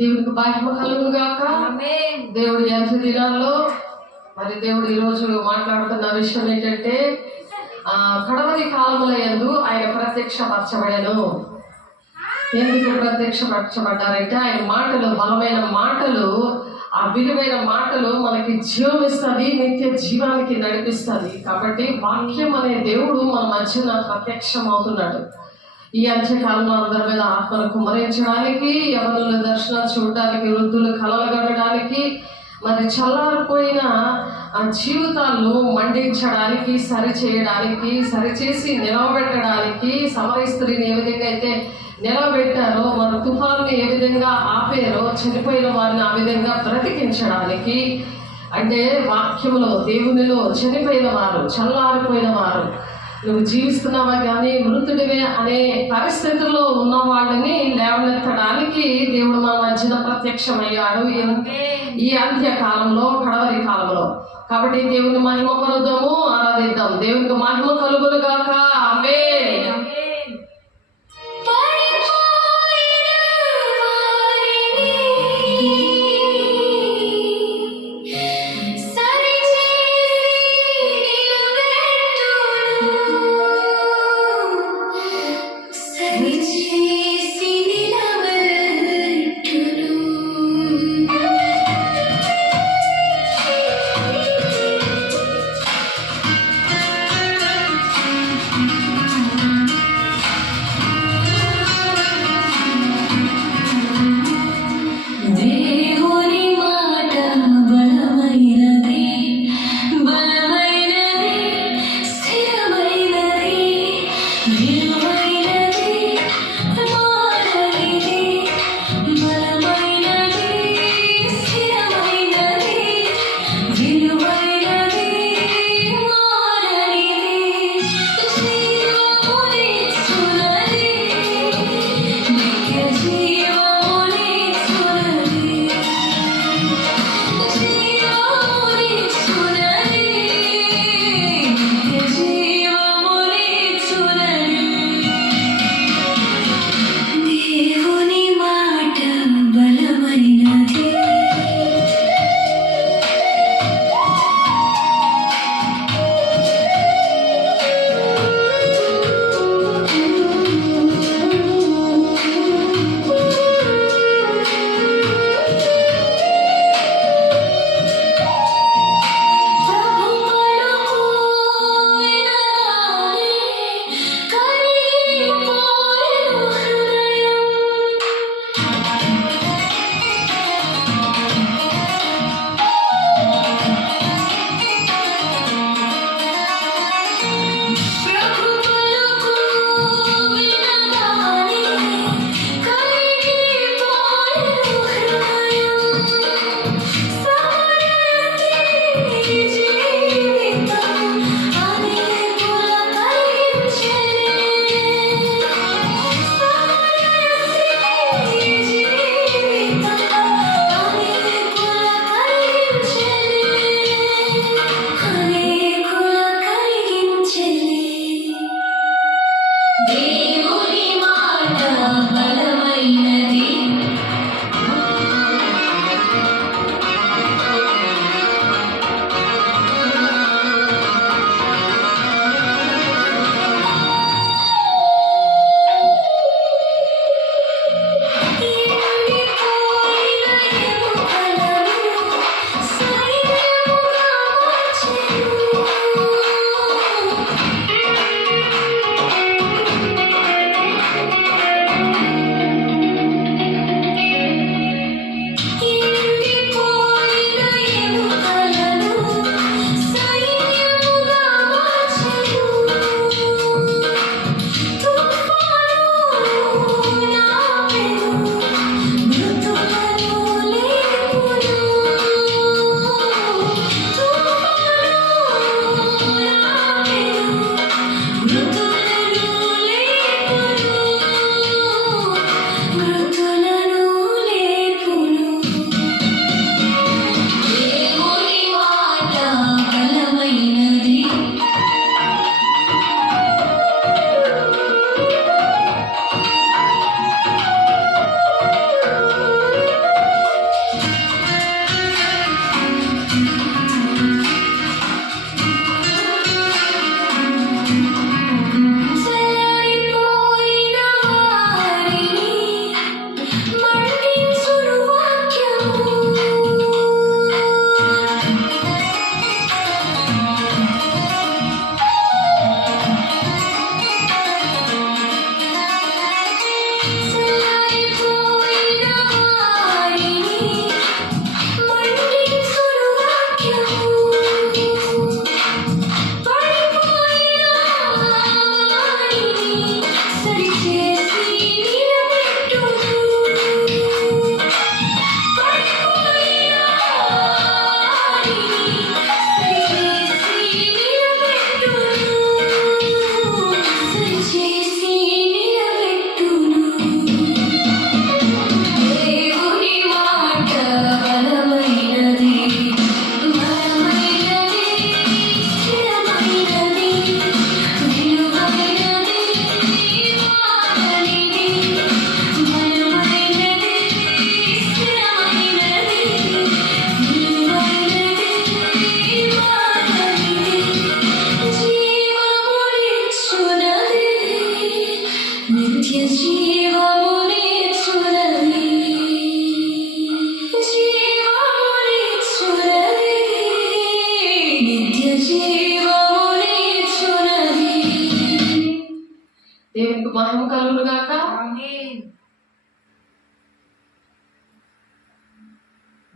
దేవునికి మహిమ కలుగును గాక. దేవుడి అంత్య దినాల్లో మరి దేవుడు ఈరోజు మాట్లాడుతున్న విషయం ఏంటంటే కడవరి కాలముల యందు ఆయన ప్రత్యక్షపరచబడెను. ఎందుకు ప్రత్యక్షపరచబడ్డారంటే ఆయన మాటలు, బలమైన మాటలు, ఆ విలువైన మాటలు మనకి జీవం ఇస్తుంది, నిత్య జీవానికి నడిపిస్తుంది. కాబట్టి వాక్యం అనే దేవుడు మన మధ్యన ప్రత్యక్షం అవుతున్నాడు. ఈ అంత్యకాలంలో అందరి మీద ఆత్మను కుమ్మరించడానికి, యవనుల దర్శనాలు చూడడానికి, వృద్ధులు కలలు కనడానికి, మరి చల్లారిపోయిన జీవితాలను మండించడానికి, సరిచేయడానికి, సరిచేసి నిలవబెట్టడానికి, సమర స్త్రీని ఏ విధంగా అయితే నిలవబెట్టారో, మన తుఫాన్ని ఏ విధంగా ఆపారో, చనిపోయిన వారిని ఆ విధంగా బ్రతికించడానికి, అంటే వాక్యములో దేవునిలో చనిపోయిన వారు, చల్లారిపోయిన వారు, నువ్వు జీవిస్తున్నావా కానీ మృతుడివే అనే పరిస్థితుల్లో ఉన్న వాళ్ళని లేవనెత్తడానికి దేవుడు మన మధ్యన ప్రత్యక్షమయ్యాడు ఈ అంత్య కాలంలో, కడవరి కాలంలో. కాబట్టి దేవుని మహిమ కొలుద్దాము, ఆరాధిద్దాం. దేవునికి మహిమ కలుగును గాక. ఆమేన్.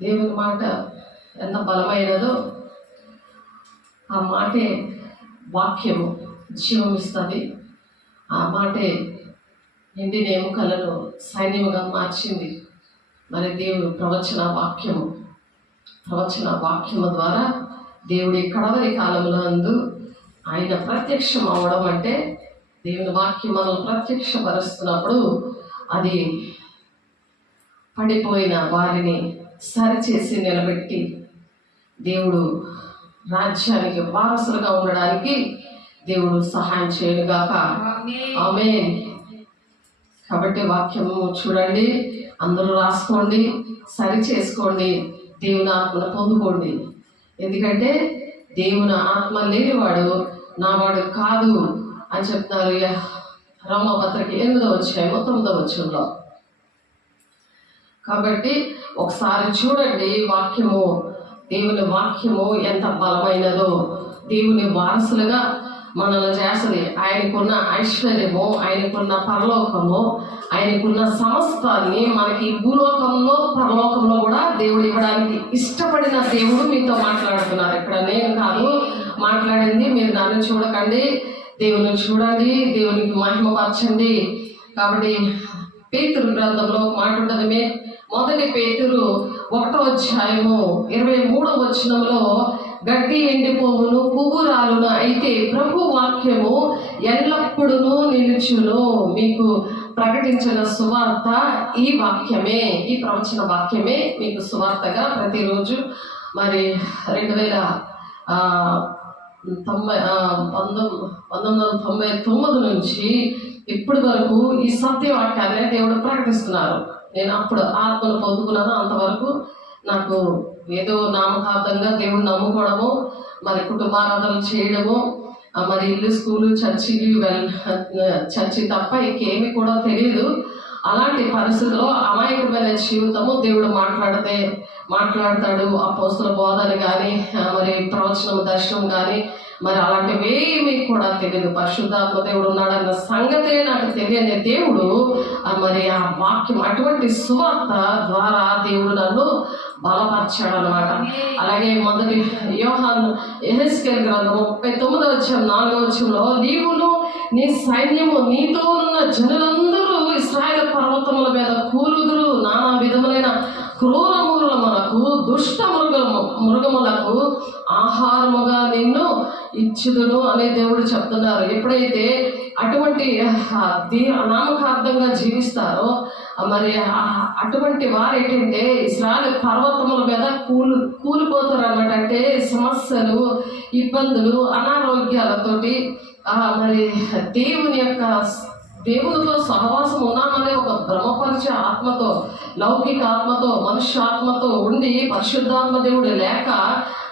దేవుని మాట ఎంత బలమైనదో ఆ మాటే వాక్యము జీవం ఇస్తుంది. ఆ మాటే ఎండిన ఎముకలను సైన్యముగా మార్చింది. మరి దేవుడు ప్రవచన వాక్యము ద్వారా దేవుడి కడవరి కాలంలో అందు ఆయన ప్రత్యక్షం అవ్వడం అంటే దేవుని వాక్యం మనల్ని ప్రత్యక్షపరుస్తున్నప్పుడు అది పడిపోయిన వారిని సరిచేసి నిలబెట్టి దేవుడు రాజ్యానికి వారసులుగా ఉండడానికి దేవుడు సహాయం చేయనుగాక. ఆమేన్. కాబట్టి వాక్యము చూడండి, అందరూ రాసుకోండి, సరి చేసుకోండి, దేవుని ఆత్మను పొందుకోండి. ఎందుకంటే దేవుని ఆత్మ లేనివాడు నావాడు కాదు అని చెప్తున్నారు రోమపత్రిక 8వ అధ్యాయం 9వ వచనంలో. కాబట్టి ఒకసారి చూడండి వాక్యము, దేవుని వాక్యము ఎంత బలమైనదో. దేవుని వారసులుగా మనల్ని చేస్తుంది. ఆయనకున్న ఐశ్వర్యము, ఆయనకున్న పరలోకము, ఆయనకున్న సమస్తాన్ని మనకి భూలోకంలో పరలోకంలో కూడా దేవుడు ఇవ్వడానికి ఇష్టపడిన దేవుడు మీతో మాట్లాడుతున్నారు. ఇక్కడ నేను కాదు మాట్లాడింది, మీరు నన్ను చూడకండి, దేవుని చూడండి, దేవునికి మహిమపరచండి. కాబట్టి పేతురు గ్రంథంలో ఒక మాట ఉంటుంది. మొదటి పేతురు 1వ అధ్యాయము 23వ వచనంలో గడ్డి ఎండిపోవును, పువ్వు రాలును, అయితే ప్రభు వాక్యము ఎల్లప్పుడూ నిలుచును. మీకు ప్రకటించిన సువార్త ఈ వాక్యమే, ఈ ప్రవచన వాక్యమే మీకు సువార్తగా ప్రతిరోజు మరి 1999 నుంచి ఇప్పటి వరకు ఈ సత్యవాక్యాన్ని దేవుడు ప్రకటిస్తున్నారు. నేను అప్పుడు ఆత్మను పొందుకున్నాను. అంతవరకు నాకు ఏదో నామకార్థంగా దేవుడు నమ్ముకోవడము, మరి కుటుంబారాధన చేయడము, మరి ఇల్లు, స్కూలు, చర్చి తప్ప ఇంకేమి కూడా తెలియదు. అలాంటి పరిస్థితుల్లో అమాయకమైన జీవితము దేవుడు మాట్లాడతాడు. అపోస్తుల బోధన కానీ, మరి ప్రవచనం, దర్శనం కానీ, మరి అలాంటివేమీ కూడా తెలియదు. పరిశుద్ధాత్మ దేవుడు ఉన్నాడన్న సంగతే నాకు తెలియని దేవుడు మరి ఆ వాక్యం, అటువంటి సువార్త ద్వారా దేవుడు నన్ను బలపరిచాడు అనమాట. అలాగే మొదటి యోహాను యెహెజ్కేలు గ్రంథం 39వ అధ్యాయం 4వ వచనంలో నీవును నీ సైన్యము నీతో ఉన్న జనులందరూ ఇశ్రాయేలు పర్వతముల మీద కూలుదురు, నానా విధములైన క్రూర మృగములకు, దుష్ట మృగములకు ఆహారముగా నిన్ను ఇచ్చుదును అనే దేవుడు చెప్తున్నారు. ఎప్పుడైతే అటువంటి నామకార్థంగా జీవిస్తారో మరి అటువంటి వారు ఏంటంటే ఇశ్రాయేలు పర్వతముల మీద కూలిపోతారు అన్నమాట. అంటే సమస్యలు, ఇబ్బందులు, అనారోగ్యాలతోటి మరి దేవునితో సహవాసం ఉన్నామనే ఒక భ్రమపరిచే ఆత్మతో, లౌకిక ఆత్మతో, మనుష్య ఆత్మతో ఉండి పరిశుద్ధాత్మ దేవుడు లేక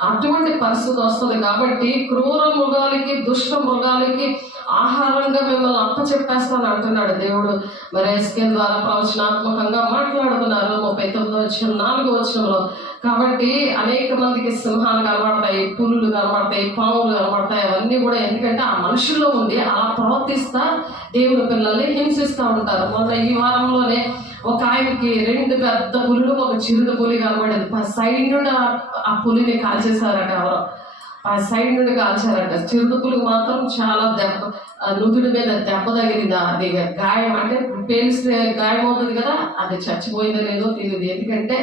అటువంటి పరిస్థితి వస్తుంది. కాబట్టి క్రూర మృగాలకి, దుష్ట మృగాలకి ఆహారంగా మిమ్మల్ని అప్పచెప్పేస్తాను అంటున్నాడు దేవుడు. మరి యెహెజ్కేలు ద్వారా ప్రవచనాత్మకంగా మాట్లాడుతున్నారు 39వ అధ్యాయం 4వ వచనంలో. కాబట్టి అనేక మందికి సింహాలు కనబడతాయి, పులులు కనబడతాయి, పాములు కనబడతాయి. అవన్నీ కూడా ఎందుకంటే ఆ మనుషుల్లో ఉండి అలా ప్రవర్తిస్తా దేవుని పిల్లల్ని హింసిస్తూ ఉంటారు. మొన్న ఈ వారంలోనే ఒక ఆయనకి 2 పెద్ద పులులు, ఒక చిరుత పులి కనబడేది. సైడ్ నుండి ఆ పులిని కాల్చేశారట. ఎవరో సైడ్ నుండి కాల్చారట. చిరుత పులికి మాత్రం చాలా నుదుడి మీద దెబ్బ తగిలింది. అది గాయం, అంటే పేలిస్తే గాయం అవుతుంది కదా, అది చచ్చిపోయిందో లేదో తెలియదు. ఎందుకంటే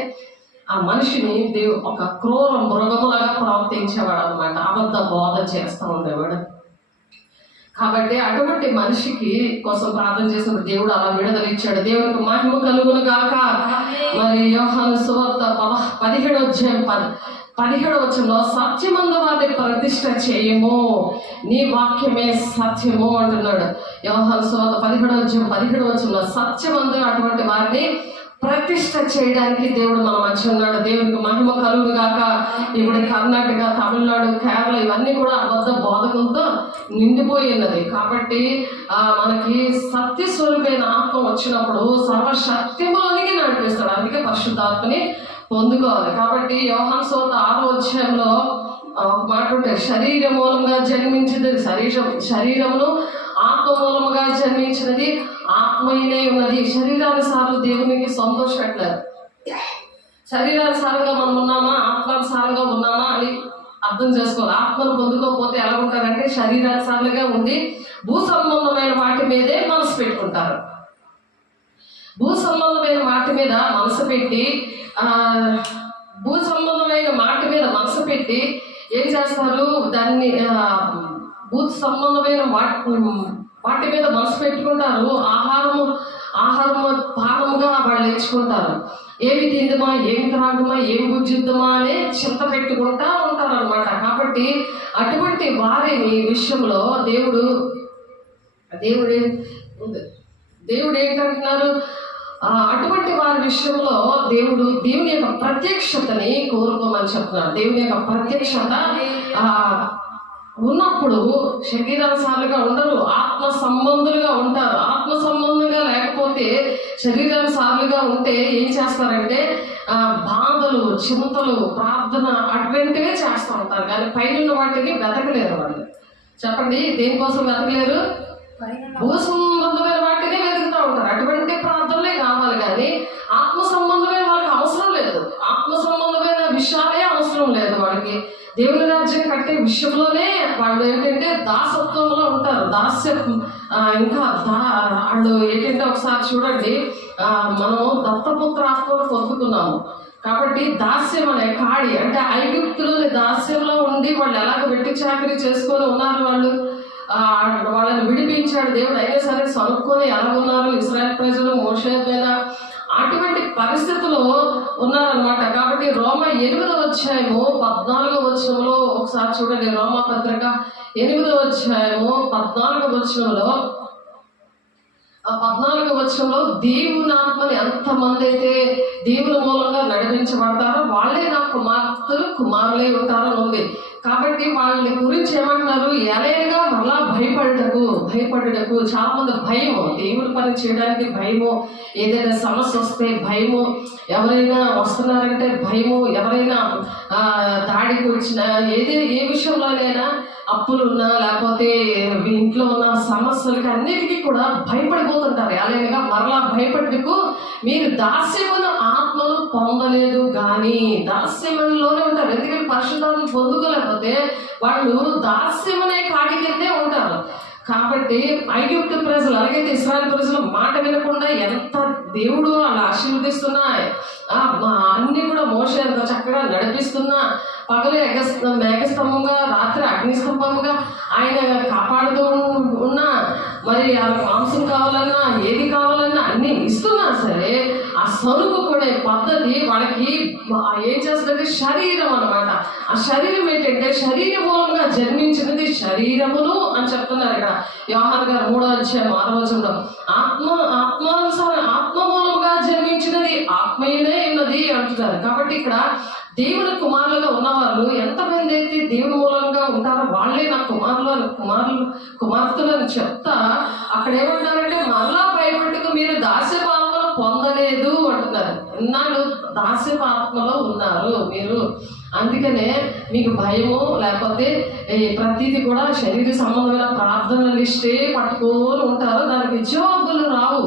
ఆ మనిషిని ఒక క్రూర మృగములాగా ప్రవర్తించేవాడు అనమాట. అబద్ధ బోధ చేస్తూ ఉండేవాడు. కాబట్టి అటువంటి మనిషికి కోసం ప్రార్థన చేసినప్పుడు దేవుడు అలా విడుదల ఇచ్చాడు. దేవునికి మహిమ కలుగును గాక. మరి యోహాను సువార్త 17వ అధ్యాయం 17వ వచనంలో సత్యమందు వారిని ప్రతిష్ఠ చేయము, నీ వాక్యమే సత్యము అంటున్నాడు. యోహాను సువార్త 17వ అధ్యాయం 17వ వచనంలో సత్యమందు అటువంటి వారిని ప్రతిష్ఠ చేయడానికి దేవుడు మన మధ్య ఉన్నాడు. దేవునికి మహిమ కలుగును గాక. ఇప్పుడు కర్ణాటక, తమిళనాడు, కేరళ ఇవన్నీ కూడా అబద్ధ బోధకులతో నిండిపోయి ఉన్నది. కాబట్టి మనకి సత్య స్వరూపైన ఆత్మ వచ్చినప్పుడు సర్వశక్తిలోనికి నడిపిస్తాడు. అందుకే పరిశుద్ధాత్మని పొందుకోవాలి. కాబట్టి యోహాను సువార్త 6వ అధ్యాయంలో ఒక మాట ఉంటుంది, శరీర మూలంగా జన్మించింది శరీరమును, ఆత్మ మూలముగా జన్మించినది ఆత్మయే ఉన్నది. శరీరానుసారం దేవునికి సంతోషపెట్టలేదు. శరీరానుసారంగా మనం ఉన్నామా, ఆత్మానుసారంగా ఉన్నామా అని అర్థం చేసుకోవాలి. ఆత్మను పొందుకోకపోతే ఎలా ఉంటారంటే శరీరానుసారంగా ఉండి భూ సంబంధమైన వాటి మీదే మనసు పెట్టుకుంటారు. భూ సంబంధమైన వాటి మీద మనసు పెట్టి భూ సంబంధమైన మాట మీద మనసు పెట్టి ఏం చేస్తారు, దాన్ని భూ సంబంధమైన వాటి మీద మనసు పెట్టుకుంటారు. ఆహారము పానముగా వాళ్ళు ఎంచుకుంటారు. ఏమి తిందుమా, ఏమి త్రాగుమా, ఏమి భుజిద్దామా అనే చింత పెట్టుకుంటా ఉంటారు అనమాట. కాబట్టి అటువంటి వారిని విషయంలో దేవుడు ఏంటంటున్నారు, అటువంటి వారి విషయంలో దేవుని యొక్క ప్రత్యక్షతని కోరుకోమని చెప్తున్నారు. దేవుని యొక్క ప్రత్యక్షత ఉన్నప్పుడు శరీరానుసారులుగా ఉండరు, ఆత్మ సంబంధులుగా ఉంటారు. ఆత్మ సంబంధంగా లేకపోతే శరీరానుసారులుగా ఉంటే ఏం చేస్తారంటే బాధలు, చింతలు, ప్రార్థన అటువంటివే చేస్తూ ఉంటారు. కానీ పైన వాటిని వెతకలేరు వాళ్ళు. చెప్పండి, దేనికోసం వెతకలేరు? భూ సంబంధమైన వాటిని వెతుకుతూ ఉంటారు. అటువంటి ప్రార్థనలే కావాలి కానీ ఆత్మ సంబంధమైన వాళ్ళకి అవసరం లేదు. ఆత్మ సంబంధమైన విషయాలే అవసరం లేదు వాళ్ళకి. దేవుని రాజ్యం కట్టే విషయంలోనే వాళ్ళు ఏంటంటే దాసత్వంలో ఉంటారు. దాస్యం ఇంకా వాళ్ళు ఏంటంటే ఒకసారి చూడండి, మనం దత్తపుత్ర ఆత్మను పొందుకున్నాము కాబట్టి దాస్యం అనే కాడి అంటే ఐగుప్తులోని దాస్యంలో ఉండి వాళ్ళు ఎలాగ వెట్టి చాకరీ చేసుకొని ఉన్నారు. వాళ్ళని విడిపించాడు దేవుడు. అయినా సరే సనుక్కొని ఎలాగున్నారు ఇశ్రాయేలు ప్రజలు మోషే మీద, అటువంటి పరిస్థితుల్లో ఉన్నారనమాట. కాబట్టి రోమ 8వ అధ్యాయము 14వ వచనంలో ఒకసారి చూడండి. రోమా పత్రిక 8వ అధ్యాయము 14వ వచనంలో 14వ వచనంలో దేవుని ఆత్మని ఎంతమంది అయితే దేవుని మూలంగా నడిపించబడతారో వాళ్ళే నా కుమారులై ఉంటారో ఉంది. కాబట్టి వాళ్ళ గురించి ఏమంటున్నారు, ఎలాగా మళ్ళా భయపడుటకు చాలా మంది భయము, దేవుడి పని చేయడానికి భయము, ఏదైనా సమస్య వస్తే భయము, ఎవరైనా వస్తున్నారంటే భయము, ఎవరైనా దాడికి వచ్చినా ఏ విషయంలోనైనా అప్పులున్నా లేకపోతే ఇంట్లో ఉన్న సమస్యలకి అన్నిటికీ కూడా భయపడిపోతుంటారు. ఎలాగగా మరలా భయపడుటకు మీరు దాస్యమును ఆత్మను పొందలేదు కానీ దాస్యములోనే ఉంటారు. ఎందుకంటే పరిశుద్ధాత్మను పొందుకోలేకపోతే వాళ్ళు దాస్యమనే కాడికెళ్తే ఉంటారు. కాబట్టి ఐగుప్తు ప్రజలు అలాగైతే ఇశ్రాయేలు ప్రజలు మాట వినకుండా ఎంత దేవుడు అలా ఆశీర్వదిస్తున్నాయి, అన్ని కూడా మోషే ఎంత చక్కగా నడిపిస్తున్నా, పగలే మేఘస్తంభంగా రాత్రి అగ్నిస్తంభంగా ఆయన కాపాడుతూ ఉన్నా, మరి వాళ్ళకి మాంసం కావాలన్నా ఏది కావాలన్నా అన్ని ఇస్తున్నా సరే ఆ సరుకునే పద్ధతి వాళ్ళకి ఏం చేస్తుంది, శరీరం అనమాట. ఆ శరీరం ఏంటంటే శరీర మూలంగా జన్మించినది శరీరమును అని చెప్తున్నారు ఇక్కడ యోహాను గారు 3వ అధ్యాయం 6వ వచనంలో. ఆత్మ మూలంగా జన్మించినది ఆత్మీయనే ఉన్నది అంటున్నారు. కాబట్టి ఇక్కడ దేవుని కుమారులుగా ఉన్నవాళ్ళు ఎంతమంది అయితే దేవుని మూలంగా ఉంటారో వాళ్ళే నా కుమార్తెలు అని చెప్తా అక్కడ ఏమంటారంటే మళ్ళా భయపట్టుకు మీరు దాస్యపు ఆత్మను పొందలేదు అంటున్నారు. ఎన్నాళ్ళు దాస్యపు ఆత్మలో ఉన్నారు మీరు, అందుకనే మీకు భయము లేకపోతే ప్రతిదీ కూడా శరీర సంబంధమైన ప్రార్థన లిస్టే పట్టుకొని ఉంటారు, దానికి జవాబులు రావు.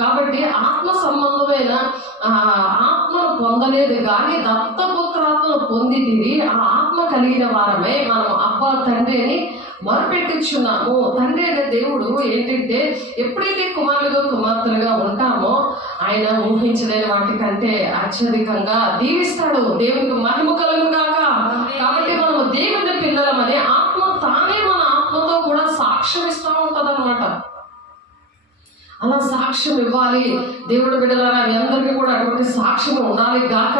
కాబట్టి ఆత్మ సంబంధమైన ఆత్మను పొందలేదు కానీ దత్తపుత్రాత్మను పొందితిరి. ఆ ఆత్మ కలిగిన వారమే మనం అబ్బా తండ్రి అని మొరపెట్టుచున్నాము. తండ్రి అనే దేవుడు ఏంటంటే ఎప్పుడైతే కుమార్తెలుగా ఉంటామో ఆయన ఊహించలేని వాటికంటే అత్యధికంగా దీవిస్తాడు. దేవునికి మహిమ కలుగును గాక. కాబట్టి మనము దేవుని పిల్లలమనే ఆత్మ తానే మన ఆత్మతో కూడా సాక్ష్యం ఇస్తూ ఉంటది అనమాట. అలా సాక్ష్యం ఇవ్వాలి. దేవుడు బిడ్డలారా మీ అందరికీ కూడా అటువంటి సాక్ష్యం ఉండాలి గాక.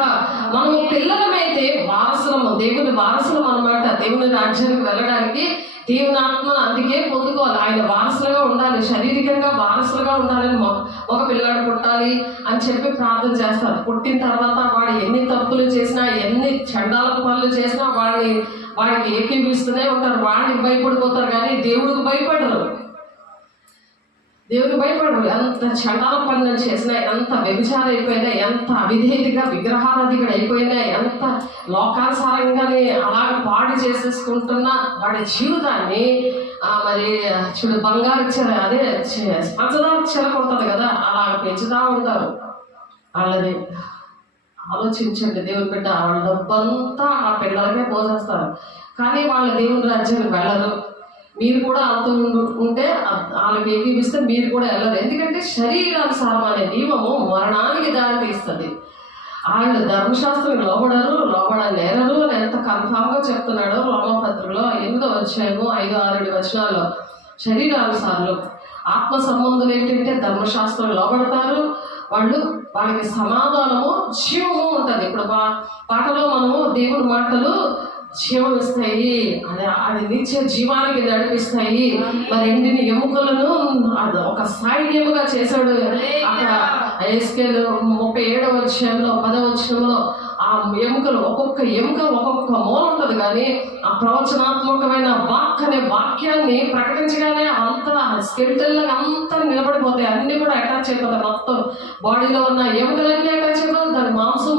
మనము పిల్లలమైతే వారసులము, దేవుని వారసులం అనమాట. దేవుని రాజ్యానికి వెళ్ళడానికి దేవుని ఆత్మ అందుకే పొందుకోవాలి. ఆయన వారసులుగా ఉండాలి, శారీరకంగా వారసులుగా ఉండాలని ఒక పిల్లాడు పుట్టాలి అని చెప్పి ప్రార్థన చేస్తారు. పుట్టిన తర్వాత వాడు ఎన్ని తప్పులు చేసినా ఎన్ని చండాల పనులు చేసినా వాడికి ఏకీపిస్తూనే ఉంటారు. వాడికి భయపడిపోతారు కానీ దేవుడికి భయపడరు. ఎంత చండాల పనులు చేసినా, ఎంత వ్యభిచారం అయిపోయినా, ఎంత అవిధేయతగా విగ్రహారాధికుడు అయిపోయినా, ఎంత లోకానుసారంగానే అలాగ పాడు చేసేసుకుంటున్నా వాడి జీవితాన్ని మరి చూడు బంగారు చెర అదే పంచదార చెర కొడుతుంది కదా, అలాగ పెంచుతూ ఉంటారు. వాళ్ళని ఆలోచించండి, దేవుని బిడ్డ వాళ్ళ డబ్బంతా ఆ పిల్లలకే పోసేస్తారు, కానీ వాళ్ళ దేవుని రాజ్యానికి వెళ్ళరు. మీరు కూడా వాళ్ళతో ఉంటే వాళ్ళకి ఏకీపిస్తే మీరు కూడా వెళ్ళరు. ఎందుకంటే శరీరానుసారం అనే నియమము మరణానికి దారి తీస్తుంది. ఆయన ధర్మశాస్త్రం లోబడలేరరు అని ఎంత కన్ఫామ్గా చెప్తున్నాడో రోమపత్రికలో 8వ అధ్యాయము 5-6 వచనాల్లో. శరీరానుసారులు ఆత్మ సంబంధులు ఏంటంటే ధర్మశాస్త్రం లోబడతారు, వాళ్ళకి సమాధానము జీవము ఉంటుంది. ఇప్పుడు పాటలో మనము దేవుని మాటలు జీవం ఇస్తాయి, అది నిత్య జీవానికి నడిపిస్తాయి. మరి ఎండిని ఎముకలను ఒక సైన్యముగా చేశాడు. అక్కడ ఎస్కేలు 37వ అధ్యాయంలో 10వ వచనంలో ఆ ఎముకలు ఒక్కొక్క ఎముక ఒక్కొక్క మూల ఉంటుంది, కానీ ఆ ప్రవచనాత్మకమైన వాక్యాన్ని ప్రకటించగానే అంతా స్కెలిటల్ అంతా నిలబడిపోతాయి, అన్ని కూడా అటాచ్ అయిపోతాయి. మొత్తం బాడీలో ఉన్న ఎముకలన్నీ అటాచ్ అయిపోతాయి, దాని మాంసం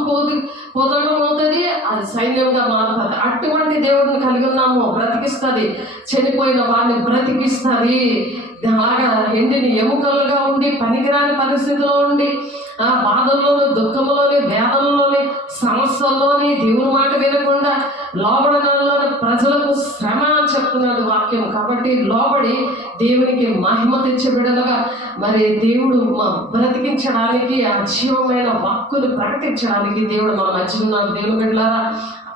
పోతడం అవుతుంది, అది సైన్యంగా మారుతుంది. అటువంటి దేవుడిని కలిగి ఉన్నాము, బ్రతికిస్తుంది, చనిపోయిన వారిని బ్రతికిస్తుంది. అలాగా ఎండిని ఎముకలుగా ఉండి పనికిరాని పరిస్థితిలో ఉండి బాధల్లోని, దుఃఖంలోని, వేదనలోని, సమస్యల్లోని దేవుని మాట వినకుండా లోబడడంలోని ప్రజలకు శ్రమ అని చెప్తున్నాడు వాక్యం. కాబట్టి లోబడి దేవునికి మహిమ తెచ్చే బిడ్డలుగా మరి దేవుడు బ్రతికించడానికి, ఆ జీవమైన వాక్కుని ప్రకటించడానికి దేవుడు మన మధ్య ఉన్నాడు. దేవుని బిడ్డలారా,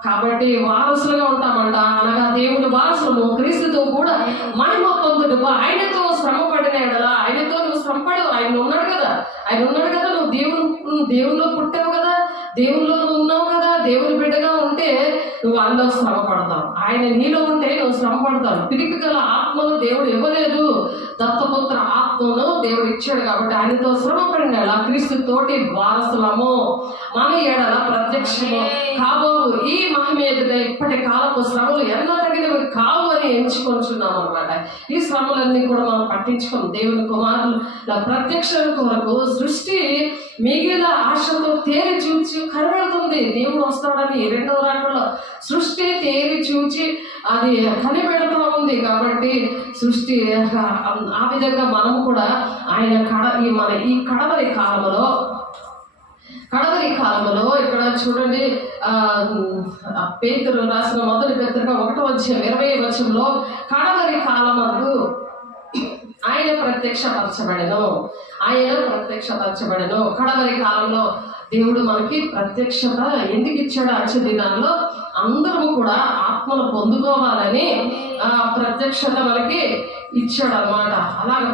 కాబట్టి వారసులుగా ఉంటామంట. అనగా దేవుని వారసులు క్రీస్తుతో కూడా మహిమ పొందుడు. ఆయనతో శ్రమ పడిన ఎడలా, ఆయనతో నువ్వు శ్రమపడు, ఆయన ఉన్నాడు కదా, నువ్వు దేవునిలో పుట్టావు కదా, దేవునిలో నువ్వు ఉన్నావు కదా. దేవుని బిడ్డగా ఉంటే నువ్వు అందులో శ్రమ పడతావు, ఆయన నీలో ఉంటే నువ్వు శ్రమ పడతావు. పిరికి గల ఆత్మను దేవుడు ఇవ్వలేదు, దత్తపుత్ర ఆత్మను దేవుడు ఇచ్చాడు. కాబట్టి ఆయనతో శ్రమ పడిన ఎడల క్రీస్తు తోటి వారసులము, మన ఎడల ప్రత్యక్షము కాబోవు ఈ మహిమ ఎదుట ఇప్పటి కాలపు శ్రమలు ఎన్నో తగినవి కావు అని ఎంచుకొంచున్నాం అనమాట. ఈ శ్రమలన్నీ కూడా మనం పట్టించుకోం. దేవుని కుమారుల ప్రత్యక్షత కొరకు సృష్టి మిగిలిన ఆశతో తేరి చూచి కనబడుతుంది. దేవుడు వస్తాడని 2వ రాకడలో సృష్టి తేరి చూచి అది కనిపెడుతూ ఉంది. కాబట్టి సృష్టి ఆ విధంగా మనం కూడా ఆయన ఈ కడవరి కాలంలో ఇక్కడ చూడండి, పేతురు రాసిన మొదటి పత్రిక 1వ అధ్యాయం 20వ వచనంలో కడవరి కాలమందు ఆయన ప్రత్యక్షపరచబడెను. కడవరి కాలంలో దేవుడు మనకి ప్రత్యక్షత ఎందుకు ఇచ్చాడు? వచ్చే దినాల్లో అందరూ కూడా ఆత్మను పొందుకోవాలని ప్రత్యక్షత మనకి ఇచ్చాడు అనమాట. అలాగే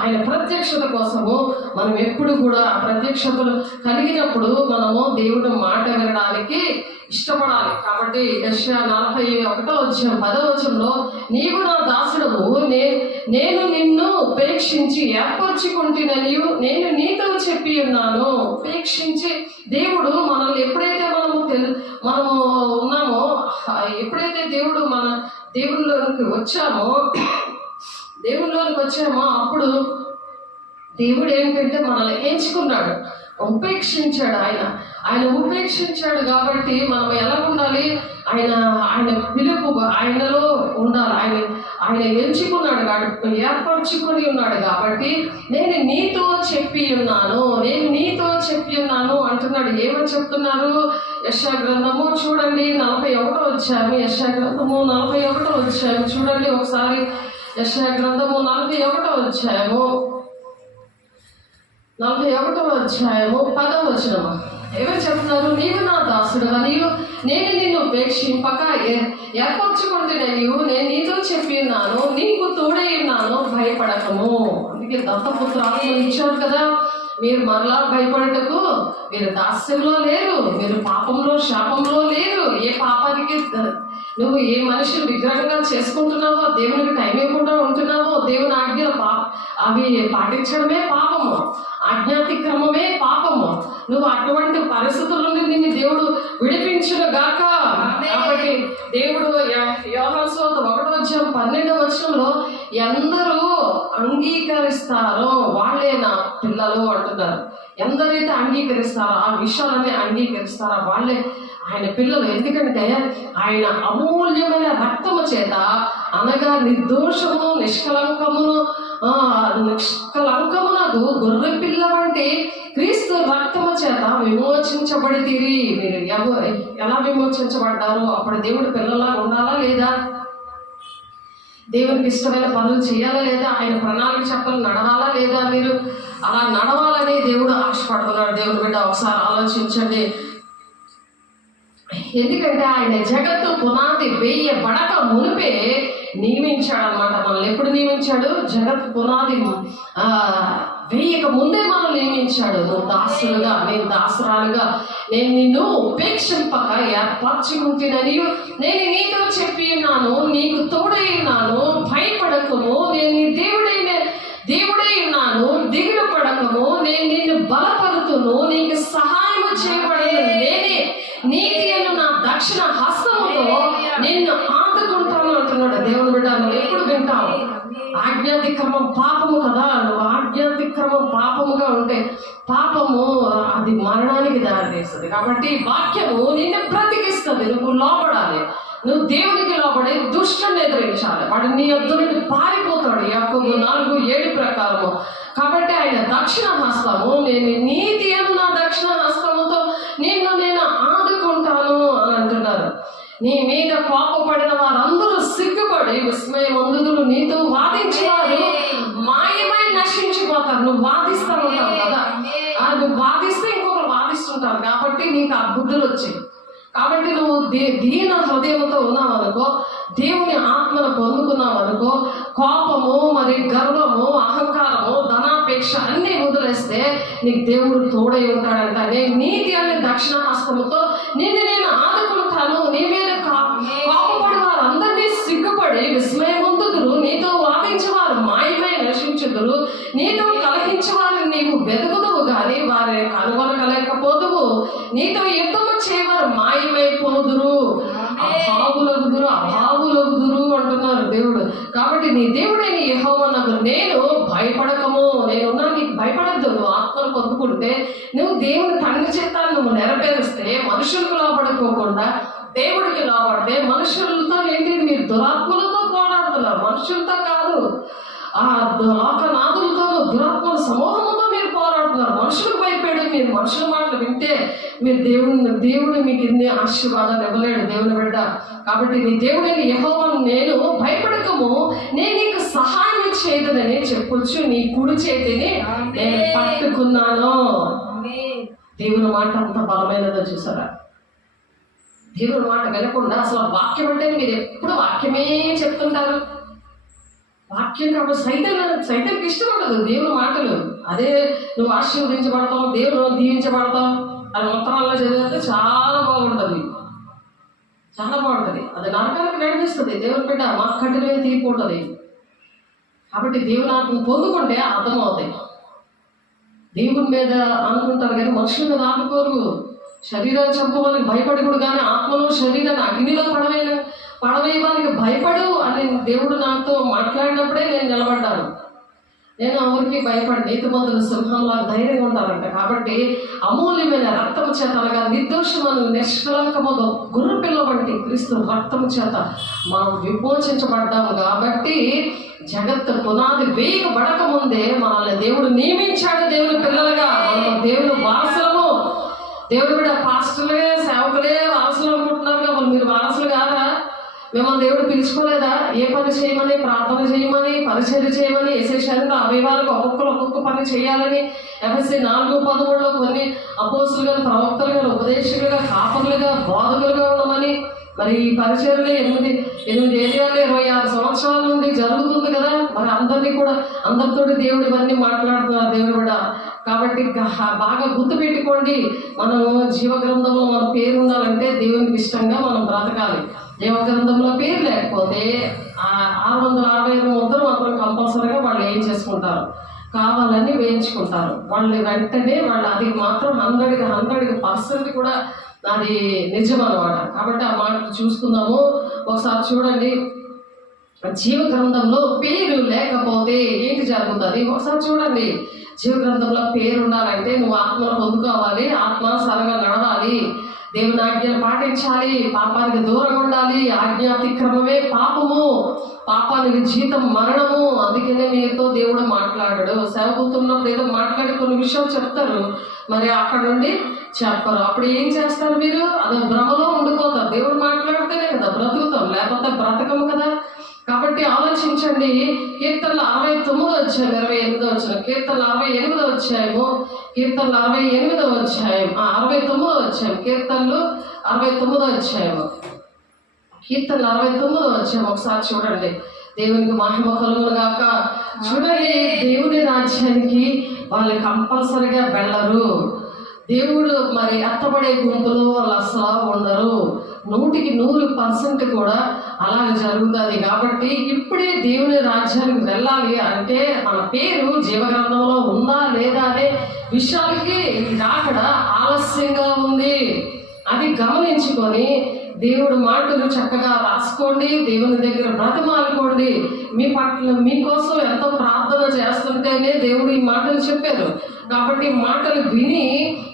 ఆయన ప్రత్యక్షత కోసము మనం ఎప్పుడు కూడా ప్రత్యక్షతలు కలిగినప్పుడు మనము దేవుడి మాట వినడానికి ఇష్టపడాలి. కాబట్టి యెషయా 41వ అధ్యాయం 10వ వచనంలో నీవు నా దాసుడవు, నేను నిన్ను ఉపేక్షించి ఏర్పరచుకుంటున్ననియు నేను నీతో చెప్పి ఉన్నాను. ఉపేక్షించి దేవుడు మనల్ని ఎప్పుడైతే మనము ఉన్నామో, ఎప్పుడైతే దేవునిలోనికి వచ్చామో అప్పుడు దేవుడు ఏంటంటే మనల్ని ఎంచుకున్నాడు, ఉపేక్షించాడు. ఆయన ఉపేక్షించాడు కాబట్టి మనం ఎలా ఉండాలి? ఆయన పిలుపు ఆయనలో ఉండాలి. ఆయన ఎంచుకున్నాడు, ఏర్పరచుకొని ఉన్నాడు. కాబట్టి నేను నీతో చెప్పి ఉన్నాను అంటున్నాడు. ఏమని చెప్తున్నారు? యెషయా గ్రంథము చూడండి 41వ అధ్యాయం. యెషయా గ్రంథము 41వ అధ్యాయం చూడండి ఒకసారి. యెషయా గ్రంథము 41వ అధ్యాయము 10వ వచనము ఏమని చెప్తున్నారు? నీవు నా దాసుడుగా, నేను నిన్ను ఉపేక్షింపక ఏర్పరచుకుంటున్నా, నేను నీతో చెప్పి ఉన్నాను, నీకు తోడై ఉన్నాను, భయపడకము. అందుకే దత్తపుత్ర ఆత్మను ఇచ్చాడు కదా. మీరు మరలా భయపడటకు మీరు దాస్యంలో లేరు, మీరు పాపంలో శాపంలో లేరు. ఏ పాపానికి నువ్వు ఏ మనిషిని విగ్రహంగా చేసుకుంటున్నావో, దేవునికి టైం ఇవ్వకుండా ఉంటున్నావో, దేవుని ఆజ్ఞలు అవి పాటించడమే పాపము, అజ్ఞాతిక్రమమే పాపము. నువ్వు అటువంటి పరిస్థితుల నుండి నిన్ను దేవుడు విడిపించును గాక. కాబట్టి దేవుడు యోహాను సువార్త 1వ అధ్యాయం 12వ వచనంలో ఎందరూ అంగీకరిస్తారో వాళ్ళే నా పిల్లలు అంటున్నారు. ఎందరైతే అంగీకరిస్తారో, ఆ విషయాలన్నీ అంగీకరిస్తారో వాళ్ళే ఆయన పిల్లలు. ఎందుకంటే ఆయన అమూల్యమైన రక్తము చేత, అనగా నిర్దోషమును నిష్కలంకమును నిష్కలంకమునకు గొర్రె పిల్ల వంటి క్రీస్తు రక్తము చేత విమోచించబడి తీరి. మీరు ఎలా విమోచించబడ్డారు? అప్పుడు దేవుడి పిల్లలా ఉండాలా లేదా? దేవునికి ఇష్టమైన పనులు చేయాలా లేదా? ఆయన ప్రణాళిక చెప్పాలి నడవాలా లేదా? మీరు అలా నడవాలని దేవుడు ఆశపడుతున్నాడు. దేవుని బిడ్డ ఒకసారి ఆలోచించండి. ఎందుకంటే ఆయన జగత్తు పునాది వేయబడక మునిపే నియమించాడు అనమాట. మనల్ని ఎప్పుడు నియమించాడు? జగత్ పునాది వేయక ముందే మనం నియమించాడు. నువ్వు దాసులుగా, నేను దాసురాలుగా, నేను నిన్ను ఉపేక్షింపక ఏర్పరచుకుంటునని నేను నీతో చెప్పి ఉన్నాను, నీకు తోడై ఉన్నాను, భయపడకము, నేను నీ దేవుడై ఉన్నాను, దిగులు పడకము, నేను నిన్ను బలపరుతును, నీకు సహాయం చేయబడిన నేనే, నీతి అను నా దక్షిణ హస్తముతో నిన్ను ఆదుకుంటాను అంటున్నాడు. దేవుని బిడ్డ, నువ్వు ఎప్పుడు వింటావు? ఆజ్ఞాతిక్రమం పాపము కదా. నువ్వు ఆజ్ఞాతిక్రమం పాపముగా ఉంటే పాపము అది మరణానికి దారితీస్తుంది. కాబట్టి వాక్యము నిన్ను బ్రతికిస్తుంది. నువ్వు లోపడాలి. నువ్వు దేవునికి లోబడి దుష్టుని ఎదిరించాలి. వాడు నీ యొద్దకు పారిపోతాడు. యాకోబు 4:7 ప్రకారము. కాబట్టి ఆయన దక్షిణ హస్తము, నేను నీతి అను నా దక్షిణ హస్తముతో నిన్ను నేను ఆదుకుంటాను అని అంటున్నారు. నీ మీద కోపపడిన వారందరూ సిగ్గుపడి విస్మయమందులు నీతో వాదించేవారు మాయమై నశించిపోతారు. నువ్వు వాదిస్తూ ఉంటావు కదా, నువ్వు వాదిస్తే ఇంకొకరు వాదిస్తుంటారు. కాబట్టి నీకు ఆ బుద్ధులు వచ్చాయి. కాబట్టి నువ్వు దీన హృదయంతో ఉన్నావనుకో, దేవుని ఆత్మను పొందుకున్నావనుకో, కోపము, మరి గర్వము, అహంకారము, ధనాపేక్ష అన్ని వదిలేస్తే నీకు దేవుడు తోడై ఉంటాడంట. నేను నీతి అనే దక్షిణ హస్తముతో నిన్ను నేను ఆదుకుంటాను. నీ మీద కోపపడి వారందరినీ సిగ్గుపడి విస్మయముందుదురు, నీతో వాదించేవారు మాయమై నశించుదురు, నీతో కలహించేవారిని నీవు వెతుకుదువు కానీ వారిని కనుగొనలేకపోదువు, నీతో యుద్ధము చేయవారు మాయమైపోదురు, అభావులగుదురు అంటున్నారు దేవుడు. కాబట్టి నీ దేవుడైన యెహోవానకు నేను భయపడకము, నేనున్నా, నీకు భయపడద్దు. నువ్వు ఆత్మను పొందుకుంటే, నువ్వు దేవుని తండ్రి చిత్తాన్ని నువ్వు నెరవేరిస్తే, మనుషులకు లోబడుకోకుండా దేవుడికి లోబడితే, మనుషులతో ఏంటి, మీరు దురాత్మలతో పోరాడుతున్నారు, మనుషులతో కాదు, ఆ లోకనాథులతో, దురాత్మల సమూహంతో మీరు పోరాడుతున్నారు. మనుషులకు భయపడి మీరు మనుషుల మాటలు వింటే మీరు దేవుడు మీకు ఇన్ని ఆశీర్వాదాలు ఇవ్వలేడు. దేవుని బిడ్డ, కాబట్టి నీ దేవుడైన యెహోవాను నేను భయపడకము, నేను నీకు సహాయం చేయదనని చెప్పొచ్చు. నీ కుడి చేతిని నేను పట్టుకున్నాను. దేవుని మాట అంత బలమైనదో చూసారా? దేవుని మాట వినకుండా అసలు వాక్యం అంటే మీరు ఎప్పుడు వాక్యమే చెప్తుంటారు. వాక్యం కాబట్టి సైతానికి ఇష్టం ఉండదు దేవుని మాటలు. అదే నువ్వు ఆశీర్వదించబడతావు, దేవుడు దీవించబడతావు అని ఉత్తరాల్లో చదివితే చాలా బాగుంటుంది, చాలా బాగుంటుంది. అది నరకానికి నడిపిస్తుంది. దేవుని బిడ్డ మా కఠినమే తీరిపోతుంది. కాబట్టి దేవుని ఆత్మను పొందుకుంటే అర్థమవుతాయి. దేవుని మీద అనుకుంటారు కానీ మనుషుల మీద ఆడుకోరు. శరీరాన్ని చంపడానికి భయపడకూడదు కానీ ఆత్మలో శరీరాన్ని అగ్నిలో పడవేయడానికి భయపడు అని దేవుడు నాతో మాట్లాడినప్పుడే నేను నిలబడ్డాను. నేను ఎవరికి భయపడి నీతిమంతులు సింహంలా ధైర్యంగా ఉంటారంట. కాబట్టి అమూల్యమైన రక్తము చేత అనగా నిర్దోషమైన నిష్కలంకముగా గుర్రు పిల్ల వంటి క్రీస్తు రక్తము చేత మనం విమోచించబడ్డాము. కాబట్టి జగత్తు పునాది వేయబడక ముందే మనల్ని దేవుడు నియమించాడు దేవుని పిల్లలుగా. మనం దేవుని వారసులము. దేవుడు కూడా పాస్టర్లే, సేవకులే వారసులు అనుకుంటున్నారు కదా, మీరు వారసులు కాదా? మిమ్మల్ని దేవుడు పిలుచుకోలేదా? ఏ పని చేయమని, ప్రార్థన చేయమని, పరిచర్య చేయమని, యెషయాలో అవయవాలకు ఒక్కొక్క పని చేయాలని, ఎఫెసీ 4:13 కొన్ని అపోస్తులుగా, ప్రవక్తలుగా, ఉపదేశకులుగా, కాపరులుగా, బోధకులుగా ఉండమని. మరి ఈ పరిచర్యలు 8 ఏరియాలో 26 సంవత్సరాల నుండి జరుగుతుంది కదా. మరి అందరితో దేవుడు ఇవన్నీ మాట్లాడుతున్నారు దేవుడు కూడా. కాబట్టి బాగా గుర్తుపెట్టుకోండి, మనము జీవగ్రంథంలో మన పేరు ఉండాలంటే దేవునికి ఇష్టంగా మనం బ్రతకాలి. జీవగ్రంథంలో పేరు లేకపోతే 665 ముద్రలు మాత్రం కంపల్సరీగా వాళ్ళు ఏం చేసుకుంటారు, కావాలని వేయించుకుంటారు. వాళ్ళు వెంటనే అది మాత్రం 100% కూడా అది నిజం అన్నమాట. కాబట్టి ఆ మాట చూసుకుందాము. ఒకసారి చూడండి, జీవ గ్రంథంలో పేరు లేకపోతే ఏంటి జరుగుతుంది ఒకసారి చూడండి. జీవ గ్రంథంలో పేరు ఉండాలంటే నువ్వు ఆత్మను పొందుకోవాలి, ఆత్మానుసారంగా నడవాలి, దేవుని ఆజ్ఞలు పాటించాలి, పాపానికి దూరంగా ఉండాలి. ఆజ్ఞాతిక్రమమే పాపము, పాపానికి జీతం మరణము. అందుకనే మీతో దేవుడు మాట్లాడాడు. సేవకుతున్నప్పుడు ఏదో మాట్లాడి కొన్ని విషయాలు చెప్తారు, మరి అక్కడ నుండి చెప్పరు. అప్పుడు ఏం చేస్తారు మీరు? అదో భ్రమలో ఉండిపోతారు. దేవుడు మాట్లాడితేనే కదా బ్రతుకుతాం, లేకపోతే బ్రతకము కదా. కాబట్టి ఆలోచించండి. కీర్తనలు 69 అధ్యాయం 28 వచ్చిన, కీర్తనలు 68 అధ్యాయము, కీర్తనలు 68 అధ్యాయం 69 అధ్యాయం, కీర్తనలు 69 అధ్యాయము, కీర్తనలు 69 అధ్యాయం ఒకసారి చూడండి. దేవునికి మహిమ కలుగును గాక. చూడండి, దేవుని రాజ్యానికి వాళ్ళు కంపల్సరిగా వెళ్ళరు. దేవుడు మరి అత్తపడే గుంపులో వాళ్ళు అసలు ఉండరు. 100% కూడా అలాగే జరుగుతుంది. కాబట్టి ఇప్పుడే దేవుని రాజ్యానికి వెళ్ళాలి అంటే మన పేరు జీవగ్రంథంలో ఉందా లేదా అనే విషయాలకి రాకడ ఆలస్యంగా ఉంది. అది గమనించుకొని దేవుడు మాటలు చక్కగా రాసుకోండి, దేవుని దగ్గర బ్రతమాలుకోండి. మీ పట్ల మీకోసం ఎంతో ప్రార్థన చేస్తుంటేనే దేవుడు ఈ మాటలు చెప్పారు. కాబట్టి మాటలు విని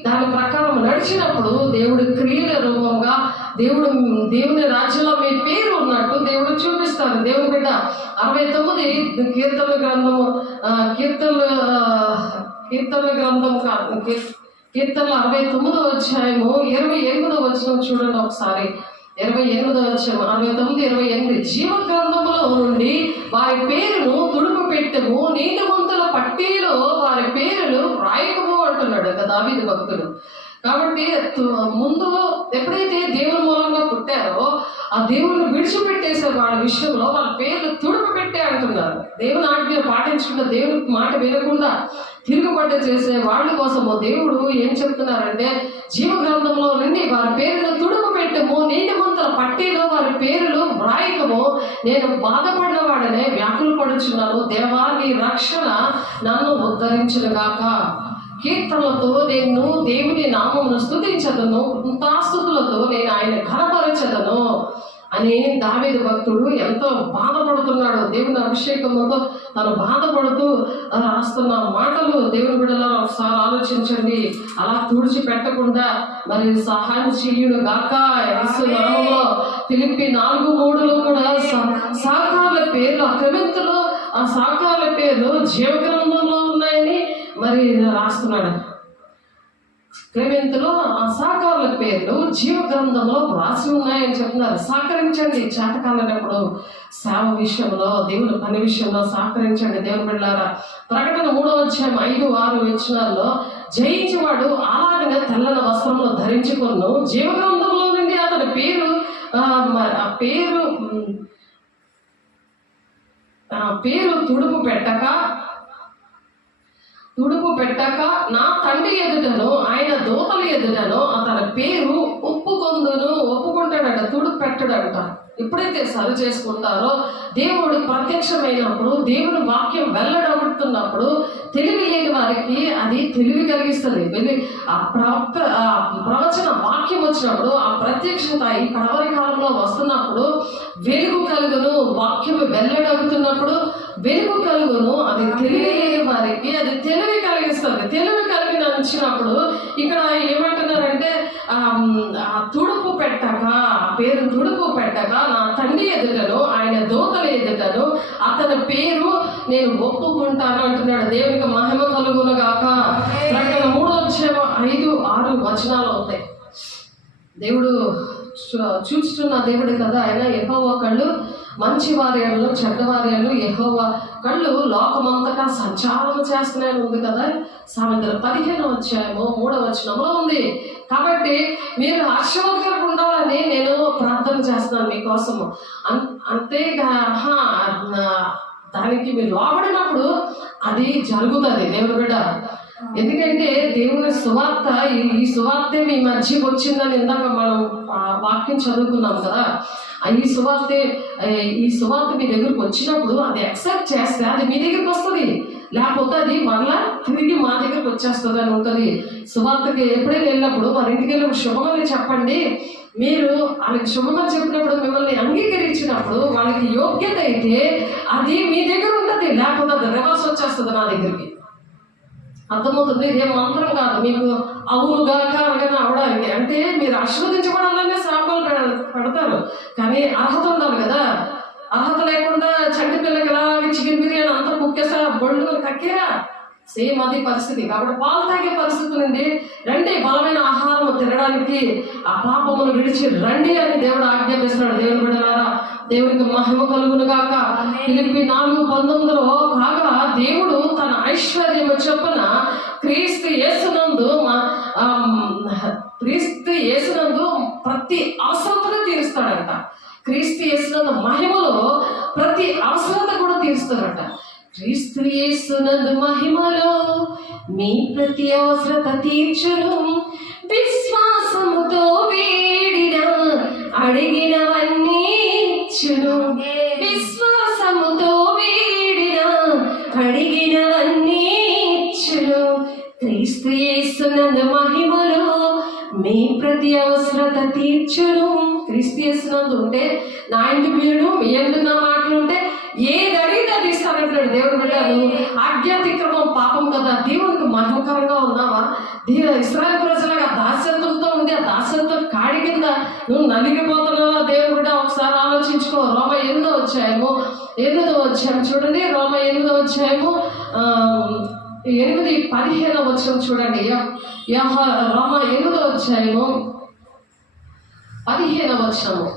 దాని ప్రకారం నడిచినప్పుడు దేవుడి క్రియల రూపంగా దేవుని రాజ్యంలో మీ పేరు ఉన్నట్టు దేవుడు చూపిస్తాడు. దేవుని బిడ్డ 69 కీర్తన గ్రంథము, కీర్తన గ్రంథం కాదు, కీర్తనలు 69 అధ్యాయము 28 వచనం చూడండి ఒకసారి. 28 అధ్యాయం 69, 28. జీవ గ్రంథములో నుండి వారి పేరును తుడుపు పెట్టము, నీతిమంతుల పట్టీలో వారి పేరులు రాయకము అంటున్నాడు కదా దావీదు భక్తుడు. కాబట్టి ముందు ఎప్పుడైతే దేవుని మూలంగా పుట్టారో ఆ దేవుని విడిచిపెట్టేసే వాళ్ళ విషయంలో వాళ్ళ పేర్లు తుడుపు పెట్టే అంటున్నారు. దేవుని ఆజ్ఞలు పాటించకుండా, దేవుని మాట వినకుండా తిరుగుబడ్డ చేసే వాళ్ళ కోసము దేవుడు ఏం చెప్తున్నారంటే, జీవ గ్రంథంలో నుండి వారి పేరును తుడుపు పెట్టము, నీతిమంతుల పట్టీలో వారి పేరులు వ్రాయకము. నేను బాధపడిన వాడనే వ్యాకులు పడుచున్నాను, దేవా నీ రక్షణ నన్ను ఉద్ధరించును గాక. కీర్తనలతో నేను దేవుని నామమును స్తుతించదను, కృతాస్తుతులతో నేను ఆయన ఘనపరచదను అని దావీదు భక్తుడు ఎంతో బాధపడుతున్నాడు. దేవుని అభిషేకంతో తను బాధపడుతూ రాస్తున్న మాటలు దేవుని బిడ్డలో ఒకసారి ఆలోచించండి. అలా తుడిచిపెట్టకుండా మరి సహాయం చేయుడు గాక యేసు నామములో. ఫిలిప్పీ 4:3లో కూడా సాకాల పేర్లు అక్రమింతులు, ఆ సాకాల పేర్లు జీవగ్రంథంలో ఉన్నాయని మరి రాస్తున్నాడు. క్రమింతులో ఆ సాకారుల పేర్లు జీవ గ్రంథంలో రాసి ఉన్నాయని చెప్తున్నారు. సహకరించండి చేతకాలన్నప్పుడు సేవ విషయంలో, దేవుని పని విషయంలో సహకరించండి దేవుని బిడ్డలారా. ప్రకటన 3వ అధ్యాయం 5-6 వచనాల్లో జయించేవాడు అలాగనే తెల్లని వస్త్రంలో ధరించుకొను, జీవ గ్రంథంలో నుండి అతని పేరు పేరు తుడుపు పెట్టక నా తండ్రి ఎదుటను ఆయన దూతల ఎదుటను అతని పేరు ఒప్పుకుంటాడట, తుడుపు పెట్టడంట. ఎప్పుడైతే సరి చేసుకుంటారో దేవుడు ప్రత్యక్షమైనప్పుడు, దేవుని వాక్యం వెల్లడవుతున్నప్పుడు తెలివి లేని వారికి అది తెలివి కలిగిస్తుంది. ఆ ప్రవచన వాక్యం వచ్చినప్పుడు, ఆ ప్రత్యక్షత ఈ కడవరి కాలంలో వస్తున్నప్పుడు వెలుగు కలుగును. వాక్యం వెల్లడవుతున్నప్పుడు వెలుగు కలుగును. అది తెలివి లేని వారికి అది తెలివి కలిగిస్తుంది. తెలివి కలిగినప్పుడు ఇక్కడ ఏమంటున్నారంటే తుడుపు పెట్టక, ఆ పేరు తుడుపు పెట్టక నా తండ్రి ఎదుటను ఆయన దూతల ఎదుటను అతని పేరు నేను ఒప్పుకుంటాను అంటున్నాడు. దేవునికి మహిమ కలుగును గాక. ప్రకటన 3వ అధ్యాయం 5-6 వచనాలు అవుతాయి. దేవుడు చూస్తున్న దేవుడు కదా ఆయన. యెహోవా కళ్ళు మంచి వార్యలు చెడ్డవార్యలు, యెహోవా కళ్ళు లోకమంతటా సంచారం చేస్తున్నాయని ఉంది కదా సామెతలు 15వ అధ్యాయము 3వ వచనంలో ఉంది. కాబట్టి మీరు హర్షవంతులుగా ఉండాలని నేను ప్రార్థన చేస్తున్నాను మీకోసము. అంతేగా దానికి మీరు లోబడినప్పుడు అది జరుగుతుంది దేవుని బిడ్డ. ఎందుకంటే దేవుని సువార్త, ఈ సువార్తే మీ మధ్యకి వచ్చిందని ఇందాక మనం వాక్యం చదువుకున్నాం కదా. ఈ సువార్త మీ దగ్గరకు వచ్చినప్పుడు అది యాక్సెప్ట్ చేస్తే అది మీ దగ్గరికి వస్తుంది, లేకపోతే అది మళ్ళా తిరిగి మా దగ్గరకు వచ్చేస్తుంది అని ఉంటుంది. సువార్తకి ఎప్పుడైనా వెళ్ళినప్పుడు మన ఇంటికి వెళ్ళినప్పుడు శుభమని చెప్పండి. మీరు వాళ్ళకి శుభమని చెప్పినప్పుడు మిమ్మల్ని అంగీకరించినప్పుడు వాళ్ళకి యోగ్యత అయితే అది మీ దగ్గర ఉంటుంది, లేకపోతే అది రివర్స్ వచ్చేస్తుంది నా దగ్గరికి. అర్థమవుతుంది? ఇదే మంత్రం కాదు మీకు అవునుగాక అనగానే అవడానికి. అంటే మీరు ఆశీర్వదించబడాలనే సాకులు పెడతారు, కానీ అర్హత ఉండాలి కదా. అర్హత లేకుండా చంటి పిల్లకి ఇలాగే చికెన్ బిర్యానీ అంతా కుక్కేసా బొళ్ళు కక్కేరా, సేమ్ అది పరిస్థితి. కాబట్టి పాలు తాగే పరిస్థితి నుండి రండి, బలమైన ఆహారం తినడానికి, ఆ పాపమును విడిచి రండి అని దేవుడు ఆజ్ఞాపిస్తున్నాడు. దేవుని బిడ్డలారా, దేవునికి మహిమ కలుగును గాక. ఫిలిప్పీ 4:19 కాగా దేవుడు తన ఐశ్వర్యము చొప్పున క్రీస్తు యేసునందు ప్రతి అవసరతను తీరుస్తాడంట. క్రీస్తు యేసునందు మహిమలో ప్రతి అవసరత కూడా తీరుస్తాడంట. క్రీస్తు యేసునందు మహిమలో మీ ప్రతి అవసరత తీర్చును, విశ్వాసముతో వేడిన అడిగినవన్నీ ఇచ్చును. విశ్వాసముతో వేడిన అడిగినవన్నీ ఇచ్చును. క్రీస్తు యేసునందు మహిమలో మీ ప్రతి అవసరత తీర్చును. క్రీస్తు యేసునందు ఉంటే నా ఇంటి మీరు మీ ఎందు నా మాటలు ఉంటే ఏది అడిగితే అది ఇస్తానంటాడు దేవుడు. బిడ్డలు ఆజ్ఞాతిక్రమం పాపం కదా, దేవునికి మహిమకరంగా ఉన్నావా? ఇశ్రాయేలు ప్రజలుగా దాస్యంతంతో ఉండి ఆ దాస్యంతం కాడి కింద నువ్వు నలిగిపోతున్నావా? దేవుడు బిడ్డ ఒకసారి ఆలోచించుకో. రోమ 8వ అధ్యాయం చూడండి. రోమ 8వ అధ్యాయము 8:15 వచనం చూడండి. రోమ 8వ అధ్యాయము 15వ వచనము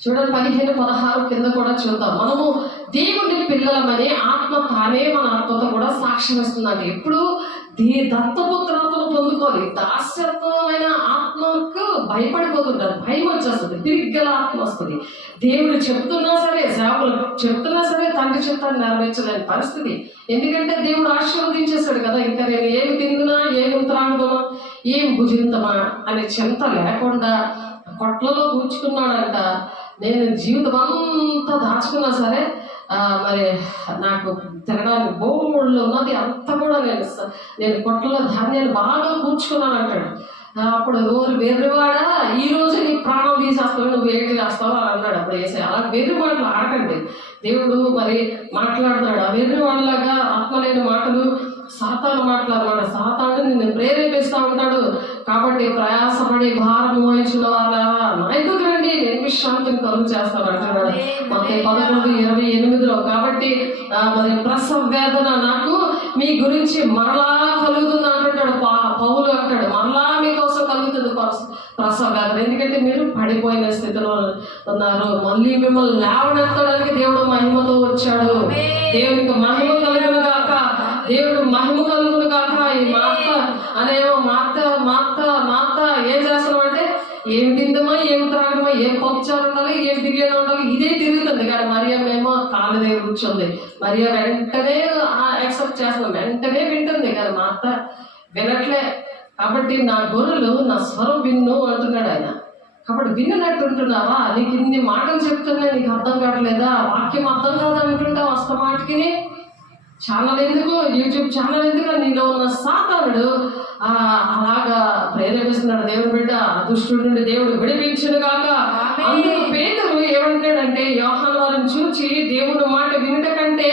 చూడండి. 15-16 కింద కూడా చూద్దాం. మనము దేవుని పిల్లలమని ఆత్మ తానే మన ఆత్మతో కూడా సాక్ష్యం ఇస్తుందండి. ఎప్పుడు దత్తపుత్రతను పొందుకోవాలి. దాస్యత్వమైన ఆత్మకు భయపడిపోతుంటారు, భయం వచ్చేస్తుంది, తిరిగ్గల ఆత్మ వస్తుంది. దేవుడు చెప్తున్నా సరే, సేవకులు చెప్తున్నా సరే తండ్రి చిత్తాన్ని నెరవేర్చలేని పరిస్థితి. ఎందుకంటే దేవుడు ఆశీర్వదించేశాడు కదా. ఇంకా నేను ఏమి తిందునా, ఏమి త్రాగుదునా, ఏం భుజింతమా అనే చింత లేకుండా కొట్లలో కూర్చుకున్నాడంట. నేను జీవితం అంతా దాచుకున్నా సరే మరి నాకు తినడానికి బోళ్ళు ఉన్నది అంతా కూడా నేను కొట్లలో ధాన్యాన్ని బాగా కూర్చుకున్నాను అంటాడు. అప్పుడు వెర్రివాడా, ఈ రోజు నీ ప్రాణం తీసేస్తావు, నువ్వు ఏంటి చేస్తావు అని అన్నాడు. అప్పుడు వేసే అలా వెర్రి మాటలు ఆడకండి. దేవుడు మరి మాట్లాడుతున్నాడు. ఆ వెర్రి వాళ్ళలాగా ఆత్మలేని మాటలు సాతాను మాట్లాడమాట. సాతాను నిన్ను ప్రేరేపిస్తూ ఉంటాడు. కాబట్టి ప్రయాసపడి భారం వహించిన వాళ్ళ నా ఎదుగు రండి, నేను విశ్రాంతిని కలుగు చేస్తాను అంటున్నాడు. Matthew 11:28. కాబట్టి మరి ప్రసవ వేదన నాకు మీ గురించి మరలా కలుగుతుంది అంటున్నాడు పౌలు అంటాడు. మరలా మీకోసం కలుగుతుంది ప్రసవ వేదన. ఎందుకంటే మీరు పడిపోయిన స్థితిలో ఉన్నారు. మళ్ళీ మిమ్మల్ని లేవనెత్తడానికి దేవుడు మహిమతో వచ్చాడు. దేవునికి మహిమ కలుగును గాక. దేవుడు మహిమ కలుగును కాక. ఈ మాత ఏం చేస్తున్నామంటే ఏం తిందమా, ఏం త్రాగమా, ఏం పప్పుచారు ఉండాలి, ఏం బిర్యానీ ఉండాలి, ఇదే తిరుగుతుంది. కానీ మరియమ్మేమో కాళ్ళ దగ్గర కూర్చుంది. మరియ వెంటనే యాక్సెప్ట్ చేస్తుంది, వెంటనే వింటుంది. కానీ మాత వినట్లే. కాబట్టి నా గొర్రెలు నా స్వరం విన్ను అంటున్నాడు ఆయన. కాబట్టి విన్నట్టు ఉంటున్నావా? నీకు ఇన్ని మాటలు చెప్తున్నా నీకు అర్థం కావట్లేదా? వాక్యం అర్థం కాదు అంటుంటావు అస్తమాటికి. ఛానల్ ఎందుకు, యూట్యూబ్ ఛానల్ ఎందుకు? నీలో ఉన్న సాతానుడు అలాగా ప్రేరేపిస్తున్నాడు. దేవుడు బిడ్డ దుష్టుడి నుండి దేవుడు విడిపించును కాక. అందుకు పేతురు ఏమంటాడంటే, యోహాను వారిని చూచి దేవుని మాట వినుట కంటే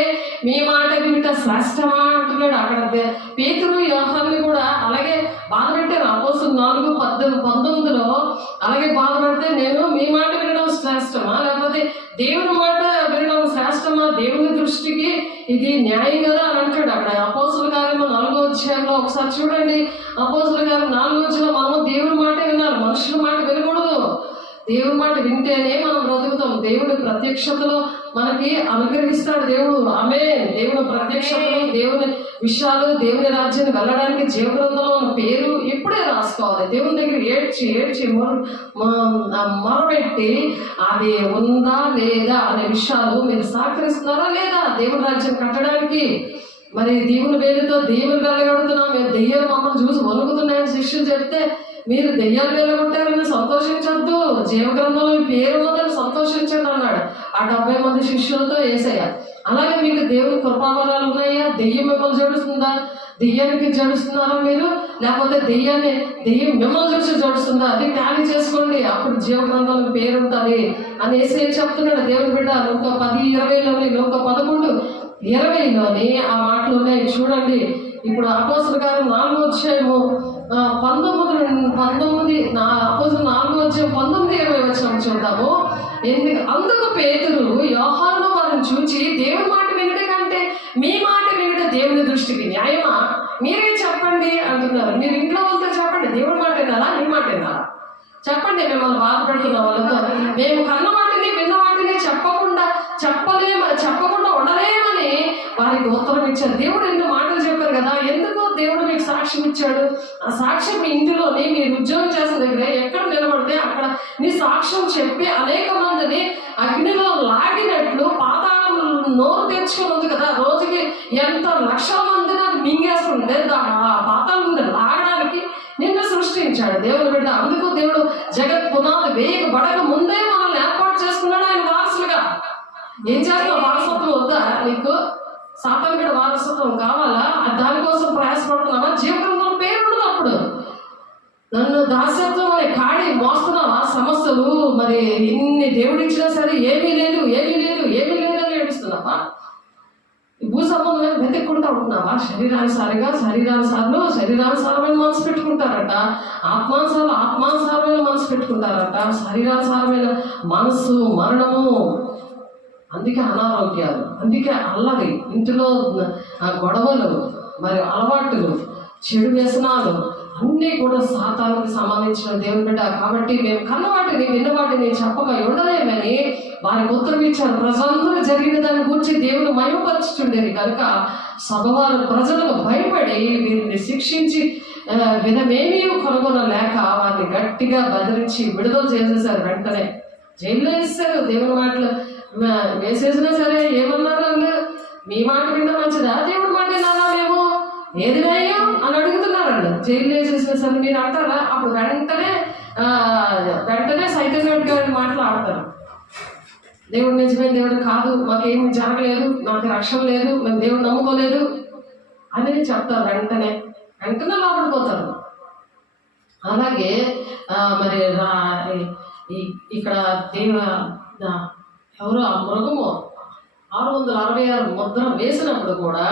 మీ మాట వినుట శ్రేష్టమా అంటున్నాడు. అక్కడ పేతురు యోహాను కూడా అలాగే బాధపెట్టారు. అపోస్తులు 4:19 అలాగే బాధపడితే నేను మీ మాట వినడం శ్రేష్టమా లేకపోతే దేవుని మాట వినడం శ్రేష్టమా? దేవుని దృష్టికి ఇది న్యాయం కదా అని అంటాడు. అక్కడ అపోస్తుల కార్యము 4వ అధ్యాయంలో ఒకసారి చూడండి. అపోస్తుల కార్యం 4వ అధ్యాయంలో మనము దేవుని మాట వినాలి, మనుషుల మాట వినకూడదు. దేవుని మాట వింటేనే మనం బ్రతుకుతాం. దేవుడి ప్రత్యక్షతలో మనకి అనుగ్రహిస్తాడు దేవుడు. ఆమేన్. దేవుని ప్రత్యక్షతలో దేవుని విషయాలు, దేవుని రాజ్యాన్ని వెళ్ళడానికి జీవగ్రంథంలో ఉన్న పేరు ఇప్పుడే రాసుకోవాలి. దేవుని దగ్గర ఏడ్చి మొరపెట్టి అది ఉందా లేదా అనే విషయాలు మీరు సహకరిస్తున్నారా లేదా దేవుని రాజ్యం కట్టడానికి? మరి దేవుని పేరుతో దేవుని వెళ్ళగడుతున్నాం, మేము దెయ్యాలు మమ్మల్ని చూసి వణుకుతున్నాయని శిష్యులు చెప్తే మీరు దెయ్యాలు వెళ్ళగొట్టారని సంతోషించద్దు, జీవగ్రంథంలో పేరు ఉందని సంతోషించండి అన్నాడు ఆ 70 మంది శిష్యులతో యేసయ్య. అలాగే మీకు దేవుని కృపావరాలు ఉన్నాయా? దెయ్యం మిమ్మల్ని జడుస్తుందా? దెయ్యానికి జడుస్తున్నారా మీరు? లేకపోతే దెయ్యం మిమ్మల్ని చూసి జడుస్తుందా? అది టాలీ చేసుకోండి, అప్పుడు జీవగ్రంథంలో పేరు ఉంటుంది అని యేసయ్య చెప్తున్నాడు. దేవుని బిడ్డ Luka 10:20లోని Luka 11:20లోని ఆ మాటలు ఉన్నాయి చూడండి. ఇప్పుడు అపోస్తల కార్యం 4వ అధ్యాయము అపోస్తలుల 4:19-20 చూద్దాము. అందుకు పేతురు యోహాను వారిని చూచి, దేవుని మాట వినుట కంటే మీ మాట వినుట దేవుని దృష్టికి న్యాయమా? మీరే చెప్పండి అంటున్నారు. మీరు ఇంట్లో వాళ్ళతో చెప్పండి, దేవుని మాట వినాలా నీ మాట వినాలా చెప్పండి. మిమ్మల్ని బాధపెడుతున్న వాళ్ళతో మేము కన్న వాటిని విన్న వాటిని చెప్పకుండా ఉండలేమని వారికి ఉత్తరం ఇచ్చారు. దేవుడు ఎన్నో మాటలు చెప్పారు కదా, ఎందుకు దేవుడు మీకు సాక్ష్యం ఇచ్చాడు? ఆ సాక్ష్యం మీ ఇంటిలోని మీరు ఉద్యోగం చేసిన దగ్గర ఎక్కడ నిలబడితే అక్కడ నీ సాక్ష్యం చెప్పి అనేక మందిని అగ్నిలో లాగినట్లు పాతాళం నోరు తెచ్చుకుని ఉంది కదా. రోజుకి ఎంత లక్షల మందిని అది మింగేస్తుంటే ఆ పాతాళం నుండి లాగడానికి నిన్ను సృష్టించాడు దేవుని బిడ్డ. అందుకు దేవుడు జగత్ పునాది వేయబడక ముందే మనల్ని ఏర్పాటు చేసుకున్నాడు ఆయన వారసులుగా. ఏం చేస్తావు? వారసత్వం వద్దా నీకు? సాతాను కూడా వారసత్వం కావాలా? దానికోసం ప్రయాసపడుతున్నావా? జీవగ్రంథంలో పేరు ఉండదు. అప్పుడు నన్ను దాస్యత్వం అనే కాడి మోస్తున్నావా? సమస్యలు మరి ఇన్ని దేవుడు ఇచ్చినా సరే ఏమీ లేదు అని ఏడుస్తున్నావా? భూ సంబంధం వెతుక్కుంటా ఉంటున్నావా? శరీరానుసారమైన మనసు పెట్టుకుంటారట, ఆత్మానుసారమైన మనసు పెట్టుకుంటారట. శరీరానుసారమైన మనస్సు మరణము, అందుకే అనారోగ్యాలు, అందుకే అల్లరి, ఇంటిలో గొడవలు, మరి అలవాట్లు, చెడు వ్యసనాలు అన్నీ కూడా సాతానుకి సంబంధించిన దేవుని బిడ్డ. కాబట్టి మేము కన్నవాటిని విన్నవాటిని చెప్పక ఉండలేమని వారికి ఉత్తరం ఇచ్చారు. ప్రజలందరూ జరిగిన దాన్ని గురించి దేవుని మహిమపరచుచుండేది కనుక సభవారు ప్రజలకు భయపడి వీరిని శిక్షించి విధమేమీ కనుగొనలేక వారిని గట్టిగా బెదిరించి విడుదల చేసేసారు. వెంటనే జైల్లో వేసేసారు. దేవుని మాటలు వేసేసినా సరే ఏమన్నారు? మీ మాట విన్న మంచిదా, దేవుడి మాట వినాలా మేము, ఏది న్యాయం అని అడుగుతున్నారండి. జైలు వేసేసిన సరే మీరు అంటారా? అప్పుడు వెంటనే సైతం గారి మాట్లాడతారు. దేవుడు నిజమైన దేవుడు కాదు, మాకేమి జరగలేదు, నాకు రక్షణ లేదు, మేము దేవుడు నమ్ముకోలేదు అని చెప్తారు. వెంటనే లోపడిపోతారు. అలాగే మరి ఇక్కడ ఎవరో ఆ మృగము 666 ముద్ర వేసినప్పుడు కూడా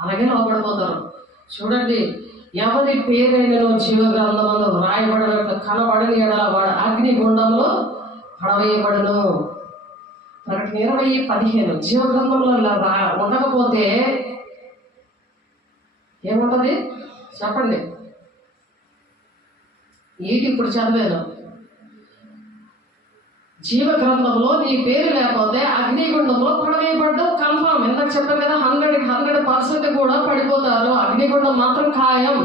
అలాగే లోపడిపోతారు. చూడండి, ఎవరి పేరైనను జీవగ్రంథంలో వ్రాయబడినట్లు కనబడని ఎడల వాడు అగ్నిగుండంలో పడవేయబడును. ప్రకటన 20:15 జీవగ్రంథంలో ఉండకపోతే ఏముంటది చెప్పండి? ఇప్పుడు చదివాను, జీవగ్రంథంలో నీ పేరు లేకపోతే అగ్నిగుండంలో పడవేయబడ్డం కన్ఫామ్. ఎందుకు చెప్పాను కదా, 100% కూడా పడిపోతారు. అగ్నిగుండం మాత్రం ఖాయం.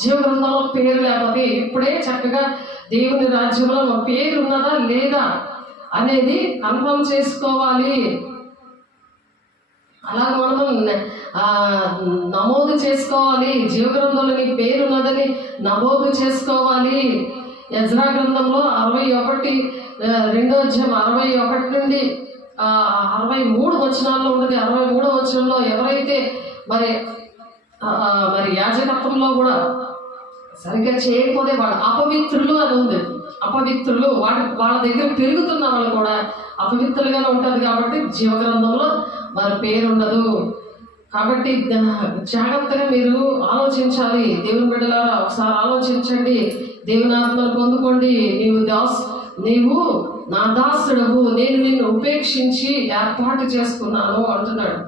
జీవగ్రంథంలో పేరు లేకపోతే ఇప్పుడే చక్కగా దేవుని రాజ్యంలో మా పేరు ఉన్నదా లేదా అనేది కన్ఫర్మ్ చేసుకోవాలి. అలాగే మనం నమోదు చేసుకోవాలి. జీవగ్రంథంలో నీ పేరు ఉన్నదని నమోదు చేసుకోవాలి. యెజ్రా గ్రంథంలో 61 2వ అధ్యాయం 61 నుండి 63 వచనాల్లో ఉన్నది. 63వ వచనంలో ఎవరైతే మరి యాజకత్వంలో కూడా సరిగ్గా చేయకపోతే వాళ్ళు అపవిత్రులు అని ఉంది. అపవిత్రులు వాళ్ళ దగ్గర పెరుగుతున్న వాళ్ళు కూడా అపవిత్రులుగానే ఉంటుంది. కాబట్టి జీవగ్రంథంలో వారి పేరు ఉండదు. కాబట్టి జాగ్రత్తగా మీరు ఆలోచించాలి. దేవుని బిడ్డలారా ఒకసారి ఆలోచించండి. దేవుని ఆత్మను పొందుకోండి. నీవు నా దాసుడవు, నేను నిన్ను ఉపేక్షించి ఏర్పాటు చేసుకున్నాను అంటున్నాడు.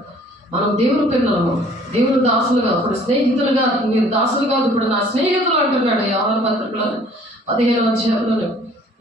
మనం దేవుని పిల్లలము, దేవుని దాసులుగా, ఇప్పుడు స్నేహితులుగా. మీరు దాసులు కాదు, ఇప్పుడు నా స్నేహితులు అంటున్నాడు యోహాను పత్రికలో 15వ అధ్యాయంలో.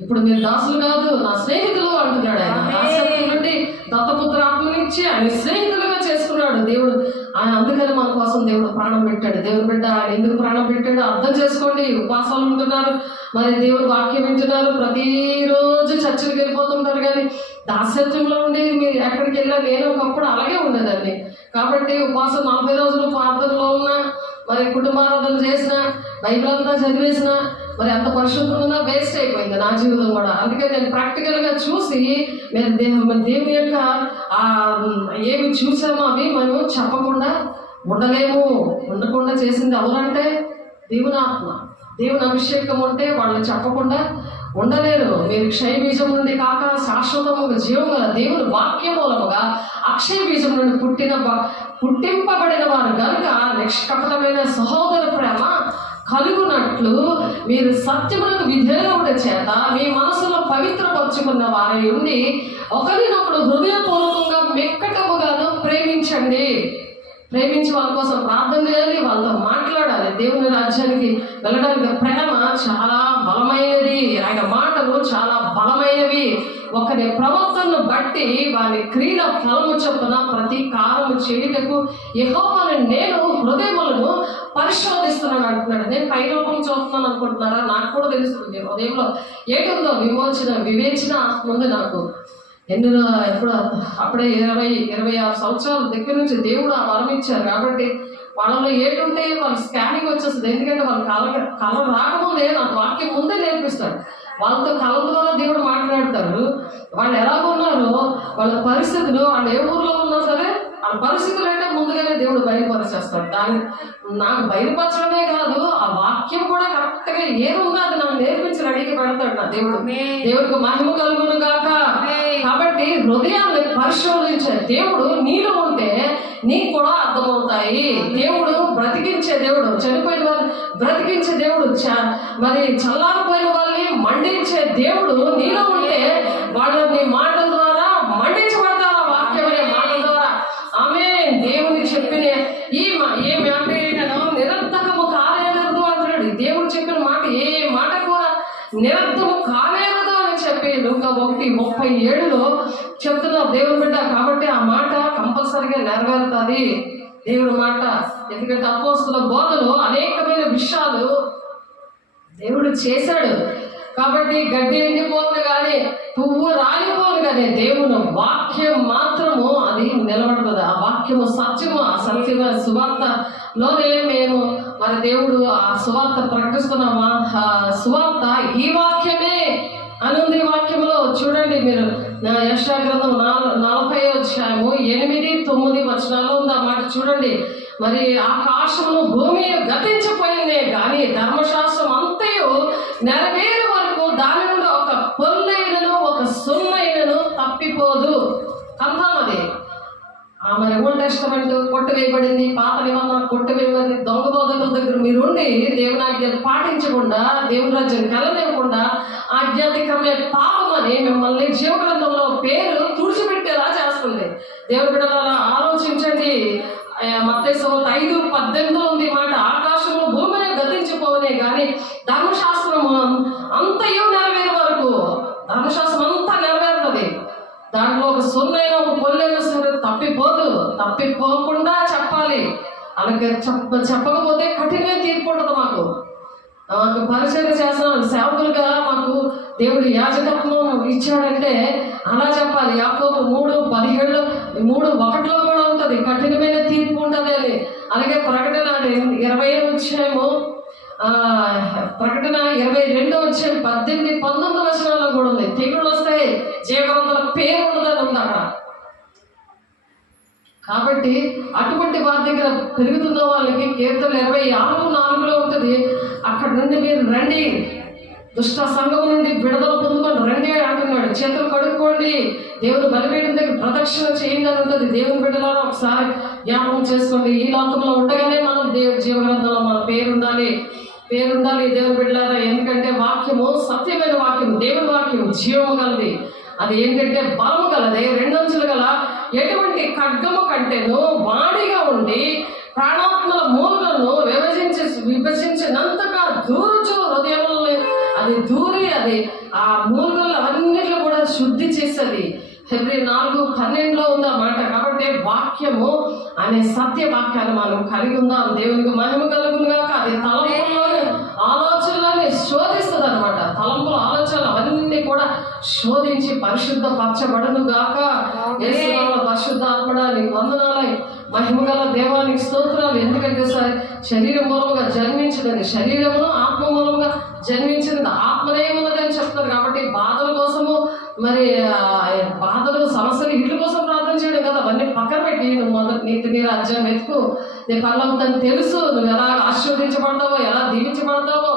ఇప్పుడు మీరు దాసులు కాదు, నా స్నేహితులు అంటున్నాడు. ఆయన దాసత్వం నుండి దత్తపుత్ర ఆత్మనిచ్చి ఆయన స్నేహితులుగా చేసుకున్నాడు దేవుడు. ఆయన అందుకని మన కోసం దేవుడు ప్రాణం పెట్టాడు. దేవుని బిడ్డ ఆయన ఎందుకు ప్రాణం పెట్టాడు అర్థం చేసుకోండి. ఉపవాసాలు ఉంటున్నారు, మరి దేవుడు వాక్యం వింటున్నారు, ప్రతిరోజు చర్చలకు వెళ్ళిపోతుంటారు. కానీ దాస్యత్వంలో ఉండి మీరు ఎక్కడికి వెళ్ళా, నేను ఒకప్పుడు అలాగే ఉండేదాన్ని. కాబట్టి ఉపవాసం 40 రోజులు ప్రార్థనలో ఉన్నా, మరి కుటుంబారాధన చేసిన, బైబిల్ అంతా చదివేసిన, మరి అంత పరిశుభ్రంగా వేస్ట్ అయిపోయింది నా జీవితం కూడా. అందుకే నేను ప్రాక్టికల్గా చూసి మేము దేవుని యొక్క ఏమి చూసామో అవి మేము చెప్పకుండా ఉండలేము. ఉండకుండా చేసింది ఎవరంటే దేవుని ఆత్మ, దేవుని అభిషేకం ఉంటే వాళ్ళు చెప్పకుండా ఉండలేరు. మీరు క్షయ బీజం నుండి కాక శాశ్వతముగా జీవం గల దేవుని వాక్య మూలముగా అక్షయ బీజం నుండి పుట్టింపబడిన వారు కనుక నిష్కపటమైన సహోదర ప్రేమ కలుగునట్లు మీరు సత్యములకు విధేయుల చేత మీ మనసులో పవిత్రపరుచుకున్న వారై ఉండి ఒకరినొకడు హృదయపూర్వకంగా మెక్కటముగాను ప్రేమించండి. ప్రేమించి వాళ్ళ కోసం ప్రార్థన చేయాలి, వాళ్ళతో మాట్లాడాలి. దేవుని రాజ్యానికి వెళ్ళడానికి ప్రేమ చాలా బలమైనది, ఆయన మాటలు చాలా బలమైనవి. ఒకరి ప్రవర్తనను బట్టి వారి క్రియల ఫలము చొప్పున ప్రతీకారము చేయుటకు యెహోవాను నేను హృదయములను పరిశోధిస్తున్నాను అంటున్నాడు. నేను పైలోకం చూస్తున్నాను అనుకుంటున్నారా? నాకు కూడా తెలుస్తుంది హృదయంలో ఏటుందో వివేచన ఉంది నాకు. ఎప్పుడో అప్పుడే 26 సంవత్సరాల దగ్గర నుంచి దేవుడు ఆ వరం ఇచ్చారు కాబట్టి వాళ్ళలో ఏటుంటే వాళ్ళు స్కానింగ్ వచ్చేస్తుంది. ఎందుకంటే వాళ్ళు కళ రాకముందే నాకు వాక్యం ముందే నేర్పిస్తాడు. వాళ్ళతో కళ ద్వారా దేవుడు మాట్లాడతాడు. వాళ్ళు ఎలాగున్నారో వాళ్ళ పరిస్థితులు, వాళ్ళు ఏ ఊర్లో ఉన్నా సరే ఆ పరిస్థితులు అంటే ముందుగానే దేవుడు బయలుపరిచేస్తాడు. దాన్ని నాకు బయలుపరచడమే కాదు, ఆ వాక్యం కూడా కరెక్ట్ గా ఏముందో అది నాకు నేర్పించి రెడీగా పెడతాడు నా దేవుడు. దేవుడికి మహిమ కలుగును గాక. కాబట్టి హృదయాన్ని పరిశోధించే దేవుడు నీలో ఉంటే నీకు కూడా అర్థమవుతాయి. దేవుడు బ్రతికించే దేవుడు, చనిపోయిన వాళ్ళు బ్రతికించే దేవుడు, మరి చల్లారిపోయిన వాళ్ళని మండించే దేవుడు నీలో ఉంటే వాళ్ళు నీ మాటల ద్వారా మండించబడతారు. ఆ వాక్యమైన మాటల ద్వారా ఆమె దేవుని చెప్పిన ఏ మాట నిరర్థకము కానేరదు అంటున్నాడు. దేవుడు చెప్పిన మాట ఏ మాట కూడా నిరర్థము కానేరదు అని చెప్పి లూకా 1:37 చెప్తున్నారు దేవుని బిడ్డ. కాబట్టి ఆ మాట కంపల్సరిగా నెరవేరుతుంది దేవుడి మాట. ఎందుకంటే అపోస్తలుల బోధలో అనేకమైన విషయాలు దేవుడు చేశాడు. కాబట్టి గడ్డి ఎండిపోను కానీ పువ్వు రాలిపోను కానీ దేవుని వాక్యం మాత్రము అది నిలబడుతుంది. ఆ వాక్యము సత్యము, ఆ సత్యమైన సువార్తలోనే మేము మరి దేవుడు ఆ సువార్త ప్రకటిస్తున్నామా. ఆ సువార్త ఈ వాక్యమే అని ఉంది. వాక్యంలో చూడండి మీరు, యెషయా గ్రంథం 40వ అధ్యాయము 8-9 వచనాల్లో ఉంది ఆ మాట చూడండి. మరి ఆకాశమును భూమి గతించిపోయిందే కానీ ధర్మశాస్త్రం అంతయు నెరవేరు వరకు దాని నుండి ఒక పొల్లైనను ఒక సున్నైనను తప్పిపోదు అందామది. మరి ఓల్డ్ టెస్టమెంట్ కొట్టువేయబడింది, పాత నిబంధన కొట్టువేయబడింది. దొంగ బోధకుల దగ్గర మీరుండి దేవుని ఆజ్ఞలు పాటించకుండా, దేవుని రాజ్యం కలలేకుండా ఆధ్యాత్మికమే పాపం అని మిమ్మల్ని జీవగ్రంథంలో పేరు తుడిచిపెట్టేలా చేస్తుంది. దేవుని బిడ్డలారా ఆలోచించండి. మత్తయి 5:18 ఉంది మాట, ఆకాశంలో భూమిని గతించిపోవనే కానీ ధర్మశాస్త్రము అంతయు నెరవేరే వరకు, ధర్మశాస్త్రం అంతా నెరవేరుతుంది. దాంట్లో ఒక సున్నైన ఒక పొల్లైన తప్పిపోదు. తప్పిపోకుండా చెప్పాలి. అలాగే చెప్పకపోతే కఠినమైన తీర్పు ఉంటుంది. మాకు పరిచయం చేస్తున్నాం సేవకులుగా మాకు దేవుడు యాజకత్వం ఇచ్చాడంటే అలా చెప్పాలి. యాకోబు 3:17 3:1 కూడా ఉంటుంది, కఠినమైన తీర్పు ఉంటుంది అని. అలాగే ప్రకటన 20వ అధ్యాయము ప్రకటన 22వ అధ్యాయం 18-19 వచనాల్లో కూడా ఉంది. తెగుళ్ళు వస్తాయి, జీవగ్రంథంలో పేరు ఉండదని ఉంది అక్కడ. కాబట్టి అటువంటి వారి దగ్గర పెరుగుతున్న వాళ్ళకి కీర్తన 26:4 ఉంటుంది. అక్కడ నుండి మీరు రండి, దుష్ట సంఘం నుండి విడుదల పొందుకొని రండి అంటున్నాడు. చేతులు కడుక్కోండి, దేవుని బలిపీఠం దగ్గర ప్రదక్షిణ చేయండి అని ఉంటుంది. దేవుని బిడ్డలారా ఒకసారి జ్ఞాపకం చేసుకోండి. ఈ లోకంలో ఉండగానే మనం దేవుడి జీవగ్రంథంలో మన పేరుండాలి. దేవుని బిడ్డలారా, ఎందుకంటే వాక్యము సత్యమైన వాక్యం, దేవుని వాక్యం జీవము గలది. అది ఏంటంటే బలము గలది, 2 అంచులు గల ఎటువంటి ఖడ్గము కంటేను వాడిగా ఉండి ప్రాణాత్మల మూలులను విభజించినంతగా దూరుచు హృదయంలో అది దూరి అది ఆ మూలుగలు అవన్నిట్లో కూడా శుద్ధి చేసేది. ఫిబ్రవరి 4:12 ఉంది మాట. కాబట్టి వాక్యము అనే సత్య వాక్యాన్ని మనం కలిగి ఉందాం. దేవునికి మహిమ కలుగునుగాక. అది తలంపుల్లోని ఆలోచనలని శోధిస్తుంది అనమాట. తలంపుల ఆలోచనలు అవన్నీ కూడా శోధించి పరిశుద్ధపరచబడును గాక. యేసునామములో పరిశుద్ధాత్మడా నీకు వందనాలు, మహిమగల దేవానికి స్తోత్రాలు. ఎందుకంటే శరీరం మూలంగా జన్మించినది శరీరమును, ఆత్మ మూలంగా జన్మించినది ఆత్మనే ఉన్నదని చెప్తారు. కాబట్టి బాధల కోసము, మరి బాధలు సమస్యలు వీటి కోసం ప్రార్థన చేయడం కదా, అవన్నీ పక్కన పెట్టి నువ్వు మొదటి నీ రాజ్యం వెతుకు. నీ పర్లోకం తెలుసు, నువ్వు ఎలా ఆశీర్వదించబడతావో, ఎలా దీవించబడతావో,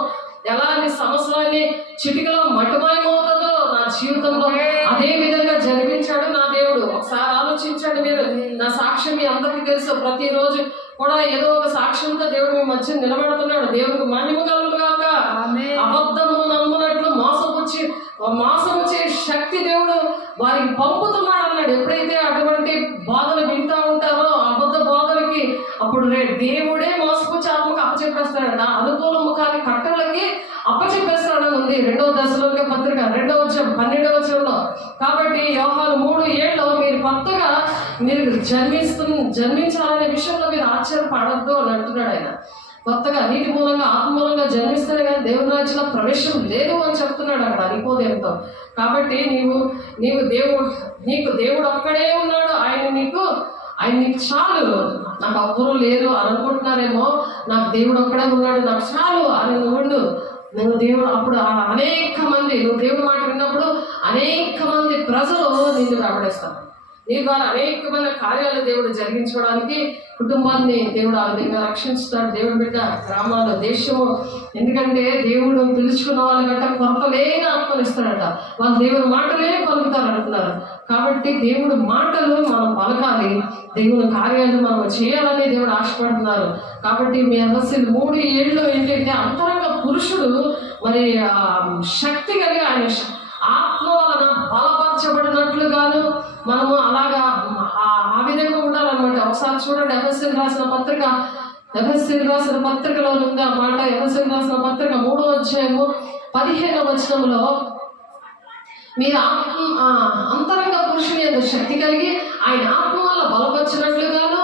ఎలా నీ సమస్యలన్నీ చిటికలో మటుమాయమవుతుందో నా జీవితంలో అదే విధంగా జరిపించాడు నా దేవుడు. ఒకసారి ఆలోచించండి మీరు. నా సాక్ష్యం మీ అందరికీ తెలుసు. ప్రతిరోజు కూడా ఏదో ఒక సాక్ష్యంతో దేవుడు మీ మధ్య నిలబడుతున్నాడు. దేవుడికి మహిమ కలుగును గాక. అబద్ధమును నమ్మునట్లు మోసపుచ్చే శక్తి దేవుడు వారికి పంపుతున్నాడు అన్నాడు. ఎప్పుడైతే అటువంటి బోధలు వింటూ ఉంటారో అబద్ధ బోధలకి, అప్పుడు దేవుడే మోసపుచ్చి ఆత్మకు అప్పచెప్పేస్తాడట. అనుకూల ముఖాన్ని కట్టలకి అప్పచెప్పేస్తాడని ఉంది 2వ దశలోనికే పత్రిక 12వ వచనంలో. కాబట్టి యోహాను 3:7 మీరు కొత్తగా మీరు జన్మించాలనే విషయంలో మీరు ఆశ్చర్యపడద్దు అని అంటున్నాడు ఆయన. కొత్తగా నీటి మూలంగా ఆత్మ మూలంగా జన్మిస్తేనే కానీ దేవుని రాజ్యంలో ప్రవేశం లేదు అని చెప్తున్నాడు అక్కడ నికోదేముతో. కాబట్టి నీకు దేవుడు ఒక్కడే ఉన్నాడు, ఆయన నీకు చాలు. నాకు అవ్వరు లేరు అని అనుకుంటున్నారేమో. నాకు దేవుడు ఒక్కడే ఉన్నాడు, నాకు చాలు అని నువ్వు దేవుడు. అప్పుడు అనేక మంది, నువ్వు దేవుడు మాట విన్నప్పుడు అనేక మంది ప్రజలు నిన్ను వెంబడిస్తారు. నీ ద్వారా అనేకమైన కార్యాలు దేవుడు జరిగించుకోవడానికి కుటుంబాన్ని దేవుడు ఆ విధంగా రక్షించుతాడు. దేవుడు బిడ్డ గ్రామాలు, దేశము. ఎందుకంటే దేవుడు పిలుచుకున్న వాళ్ళకంటే కొరత లేని ఆత్మలు ఇస్తాడట. వాళ్ళు దేవుని మాటలే పలుకుతారు అంటున్నారు. కాబట్టి దేవుడు మాటలు మనం పలకాలి, దేవుని కార్యాలు మనం చేయాలని దేవుడు ఆశపడుతున్నారు. కాబట్టి మీ ఎఫెసీయులు 3:7 ఏంటంటే అంతరంగ పురుషుడు మరి శక్తి కలిగి ఆయన ఆత్మ వలన బలపరచబడినట్లుగాను మనము అలాగా ఆ విధంగా ఉండాలన్నమాట. ఒకసారి చూడండి, ఎఫెసీయులకు రాసిన పత్రికలో ఉంది ఆ మాట. ఎఫెసీయులకు రాసిన పత్రిక 3వ అధ్యాయము 15వ వచనంలో మీరు అంతరంగ పురుషుని యందు శక్తి కలిగి ఆయన ఆత్మ వల్ల బలపరిచినట్లుగాను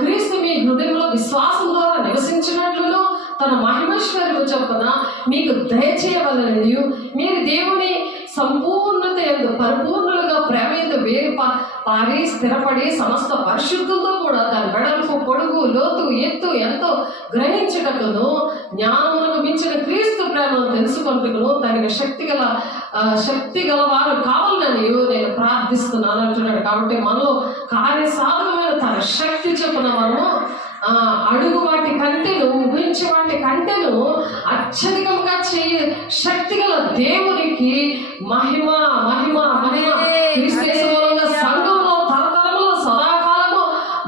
క్రీస్తు మీ హృదయంలో విశ్వాసం ద్వారా నివసించినట్లును తన మహిమేశ్వరుడు చొప్పున మీకు దయచేయవలనని మీరు దేవుని సంపూర్ణత యందు పరిపూర్ణులుగా ప్రేమ యందు వేరు పారి స్థిరపడి సమస్త పరిశుద్ధులతో కూడా దాని వెడల్పు, పొడుగు, లోతు, ఎత్తు ఎంతో గ్రహించటకును జ్ఞానములకు మించిన క్రీస్తు ప్రేమను తెలుసుకొనుటకును తగిన శక్తి గల వారు కావాలని నేను ప్రార్థిస్తున్నాను అంటున్నాడు. కాబట్టి మనలో కార్యసాధకమైన తన శక్తి చొప్పున మనము అడుగు వాటి కంటేను, ఊహించే వాటి కంటేను అత్యధికంగా శక్తి గల దేవునికి మహిమ సంఘంలో తరతరములో సదాకాలము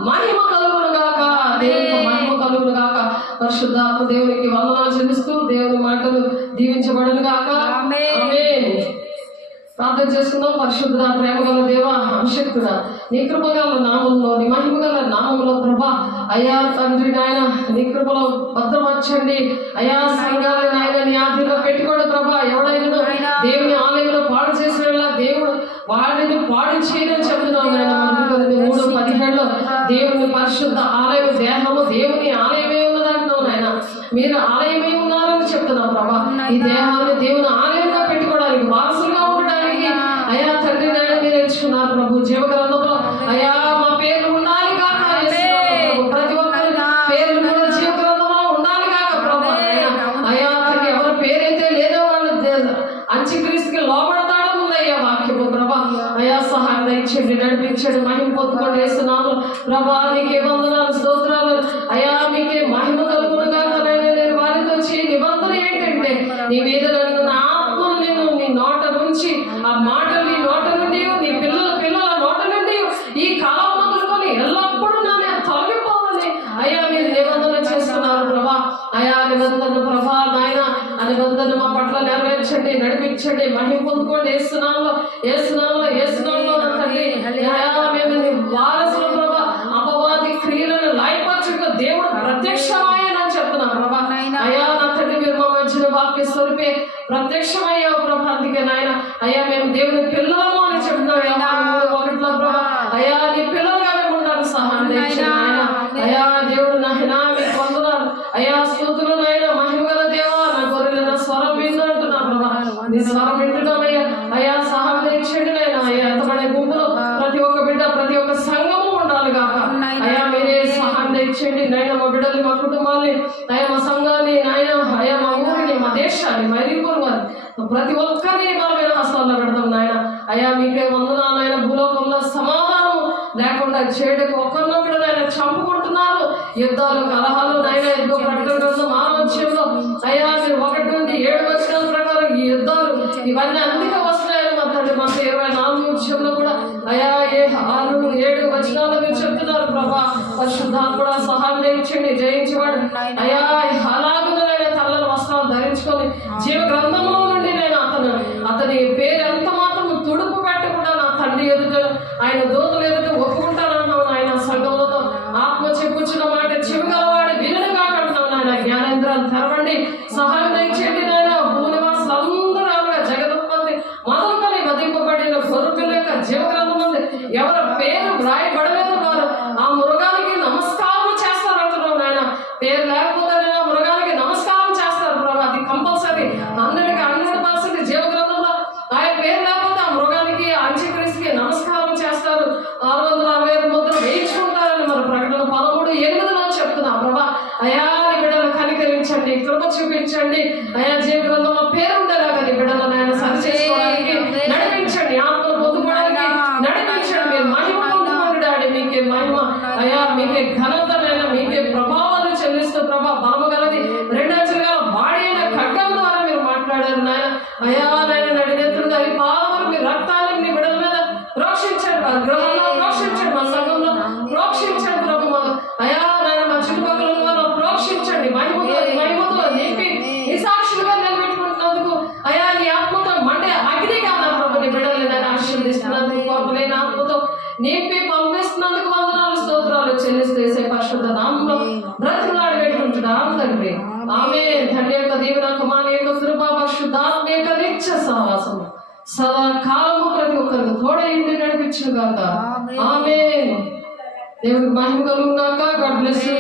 మహిమ కలుగును గాక. దేవునికి మహిమ కలుగును గాక. పరిశుద్ధాత్మ దేవునికి వందనాలు చెల్లిస్తూ దేవుని మాటలు దీవించబడును గాక. ఆమేన్. ప్రార్థన చేసుకుందాం. పరిశుద్ధుడా, ప్రేమగల దేవ, అభిషక్తుడా, నీ కృపగల నామంలో, నీ మహిమగల నామంలో ప్రభా అయా తండ్రి నాయన నీ కృపలో భద్రపరచండి. అయా సంఘాలను నాయన నీ ఆధీనంలో పెట్టుకోండి ప్రభా. ఎవడైనా దేవుని ఆలయంలో పాడు చేసిన దేవుడు వాడిని పాడు చేయదని చెప్తున్నాం. 3:17 దేవుని పరిశుద్ధ ఆలయం దేహము దేవుని ఆలయమే ఉన్నదంటున్నావు నాయన. మీరు ఆలయమే ఉన్నారని చెప్తున్నావు ప్రభా. ఈ దేహాన్ని దేవుని ఆలయంగా పెట్టుకోవడానికి, వారసులుగా ఉండడానికి అయా తండ్రి నాయన మీరు ఎంచుకున్నారు ప్రభు. జీవగ్రంథంలో అయా మా పేర్లు ఉండాలి కాక, ప్రతి ఒక్కరి పేర్లు కూడా జీవగ్రంథంలో ఉండాలి కాక ప్రభు. అయా తండ్రి ఎవరి పేరైతే లేదో వాళ్ళు అంత్యక్రీస్తుకి లోపడతాడు ఉందయ్యా వాక్యము ప్రభా. అయా సహాయం దయచేయండి, నడిపించండి, మహిమ పొందుకొని వేస్తున్నాను ప్రభా. నీకే వందనాలు, స్తోత్రాలు. అయా మీకే మహిమ కలుగును గాక. నేను వారితో చేయ నిబంధన ఏంటంటే నీ మీద నా ఆత్మను నేను నీ నోట నుంచి ఆ మాటలు నీ నోట నుండి నీ పిల్లల నోట నుండి ఈ కాలం మొదలుకొని ఎల్లప్పుడూ నన్ను తొలగిపోవాలి అయ్యా మీరు నిబంధన చేస్తున్నారు ప్రభా. అయా నిబంధన ప్రభా నాయన ఆ నిబంధన మా పట్ల నెరవేర్చండి, నడిపించండి, మహిమ పొందుకోండి. ఏస్తున్నాంలో తండ్రి అయా మేము వారసులు ప్రభా. అపవాది క్రియలను లయపరచుగా దేవుడు ప్రత్యక్షమయ్యానని చెప్తున్నాం ప్రభా. అయా నా తండ్రి మీరు మా మధ్యన వాక్య స్వరూపే ప్రత్యక్షమయ్యావు ప్రభా. అందుకే నాయన అయ్యా మేము దేవుని పిల్లలము అని చెప్తున్నాం. ఒకటిలో ప్రభా అయా నీ పిల్లలుగా మేము ఉండాలి, సహాయం అయా దేవుడు నాయన మీకు వందనాలు అయా, స్తుతులు నాయన. మహిమగల దేవా, నా గొర్రెలు నా స్వరం వింటున్నా ప్రభా. నీ స్వరం వింటున్నామయ్యా. అయా సహాయం తెచ్చండి నాయన. అయ్యా ఎంతబడే గుంపులో ప్రతి ఒక్క బిడ్డ, ప్రతి ఒక్క సంఘము ఉండాలి కాక. అయా మీరే సహాయం తెచ్చండి నాయన. మా బిడ్డల్ని, మా కుటుంబాన్ని, అయా మా సంఘాన్ని నాయన, అయా మా ఊరిని, మా దేశాన్ని, మా ఇరువురు వారిని, ప్రతి ఒక్కరిని బలమైన హస్తాల్లో పెడతాం నాయన. అయా మీకే వందనాలు నాయన. భూలోకంలో సమాధానం లేకుండా చేయడానికి ఒకరినొకరు నాయన చంపుకుంటున్నారు. యుద్ధాలు, కలహాలు నాయన. ఎంతో ప్రకటన మానవత్యంలో అయ్యా మీరు 1 నుండి 7 వచనాల ప్రకారం ఈ యుద్ధాలు ఇవన్నీ అందుకే వస్తున్నాయని మా తండ్రి మన 24 విషయంలో కూడా అయా 6-7 వచనాలు మీరు చెప్తున్నారు ప్రభా. పరిశుద్ధాత్మ కూడా సహాయం చేయించండి. జయించేవాడు అయా అలాగునైనా తెల్లని వస్త్రాలు ధరించుకొని జీవ గ్రంథంలో నుండి నేను అతని పేరు ఎంత మాత్రం తుడుపు పెట్టకుండా నా తండ్రి ఎదుట ఆయన దూతలు ఎదుట ఒప్పుకుంటానంటున్నాను. ఆయన సంఘములతో ఆత్మ చెప్పుచున్న మాట చెవిగలవాడు వినను కాకంటున్నాను. ఆయన జ్ఞానేంద్రాలు తెరవండి, సహాయం దయచేయండి నాయన. భూనివాసులందరూ జగదుత్పత్తి మొదలుకొని వధింపబడిన గొర్రెల యొక్క జీవ గ్రంథం ఉంది ఎవరి పేరు వ్రాయబడలేదు వారు ఆ మృగానికి నమస్కారం చేస్తారు అంటున్నావు నాయన. పేరు లేకపోతే మృగానికి నమస్కారం చేస్తారు ప్రభా. అది కంపల్సరీ 100% జీవ గ్రంథంలో ఆయన పేరు లేకపోతే ఆ మృగానికి అంత్యక్రీస్తుకి నమస్కారం చేస్తారు. 665 ముద్రలు వేయించుకుంటారని మన ప్రకటన 13:8 చెప్తున్నా ప్రభా. అయా నీ బిడ్డలు కనికరించండి, కృప చూపించండి. అయా జీవ గ్రంథంలో పేరు ఉండేలాగా నీ బిడ్డలు ఆయన సరి చేసుకోవడానికి నడిపించండి, ఆత్మను పొందుకోవడానికి నడిపించండి. మీరు మహిమ పొందుకోండి డాడీ. మీకే మహిమ అయా, మీకే ఘనత నైనా, మీకే ప్రభావాలు చెల్లిస్తూ ప్రభా. బలము గలది 2 అంచెల బాడీ అయిన ఖడ్గం ద్వారా మీరు మాట్లాడారు నాయన. అయా నాయన నడినెత్తుగా ఈ పాలవరు మీ రక్తాన్ని మీ బిడ్డల మీద ప్రోక్షించండి, మా గృహంలో ప్రోక్షించండి, మా సంఘంలో ప్రోక్షించండి ప్రభు. అయా నాయన మా చుట్టుపక్కల వారు ప్రోక్షించండి. మహిమతో నింపి ఈ సాక్షులుగా నిలబెట్టుకుంటున్నందుకు అయా నీ ఆత్మతో మండే అగ్నిగా నా ప్రభు నీ బిడ్డల్ని నేను ఆశీర్వదిస్తున్నందుకు, కొరతలేని ఆత్మతో నింపి పంపిస్తున్నందుకు వందనాలు స్తోత్రాలు చెల్లిస్తే పరిశుద్ధ నామంలో బ్రతుకులాడి పెట్టుకుంటున్నాం తండ్రి. ఆమేన్. తండ్రి యొక్క దీవెన, కుమారుని యొక్క కృప, పరిశుద్ధాత్మ యొక్క నిత్య సహవాసం సదాకాలము ప్రతి ఒక్కరికి తోడైంది నడిపించును గాక. ఆమేన్. దేవుడికి మహిమ కలుగును గాక. God bless you.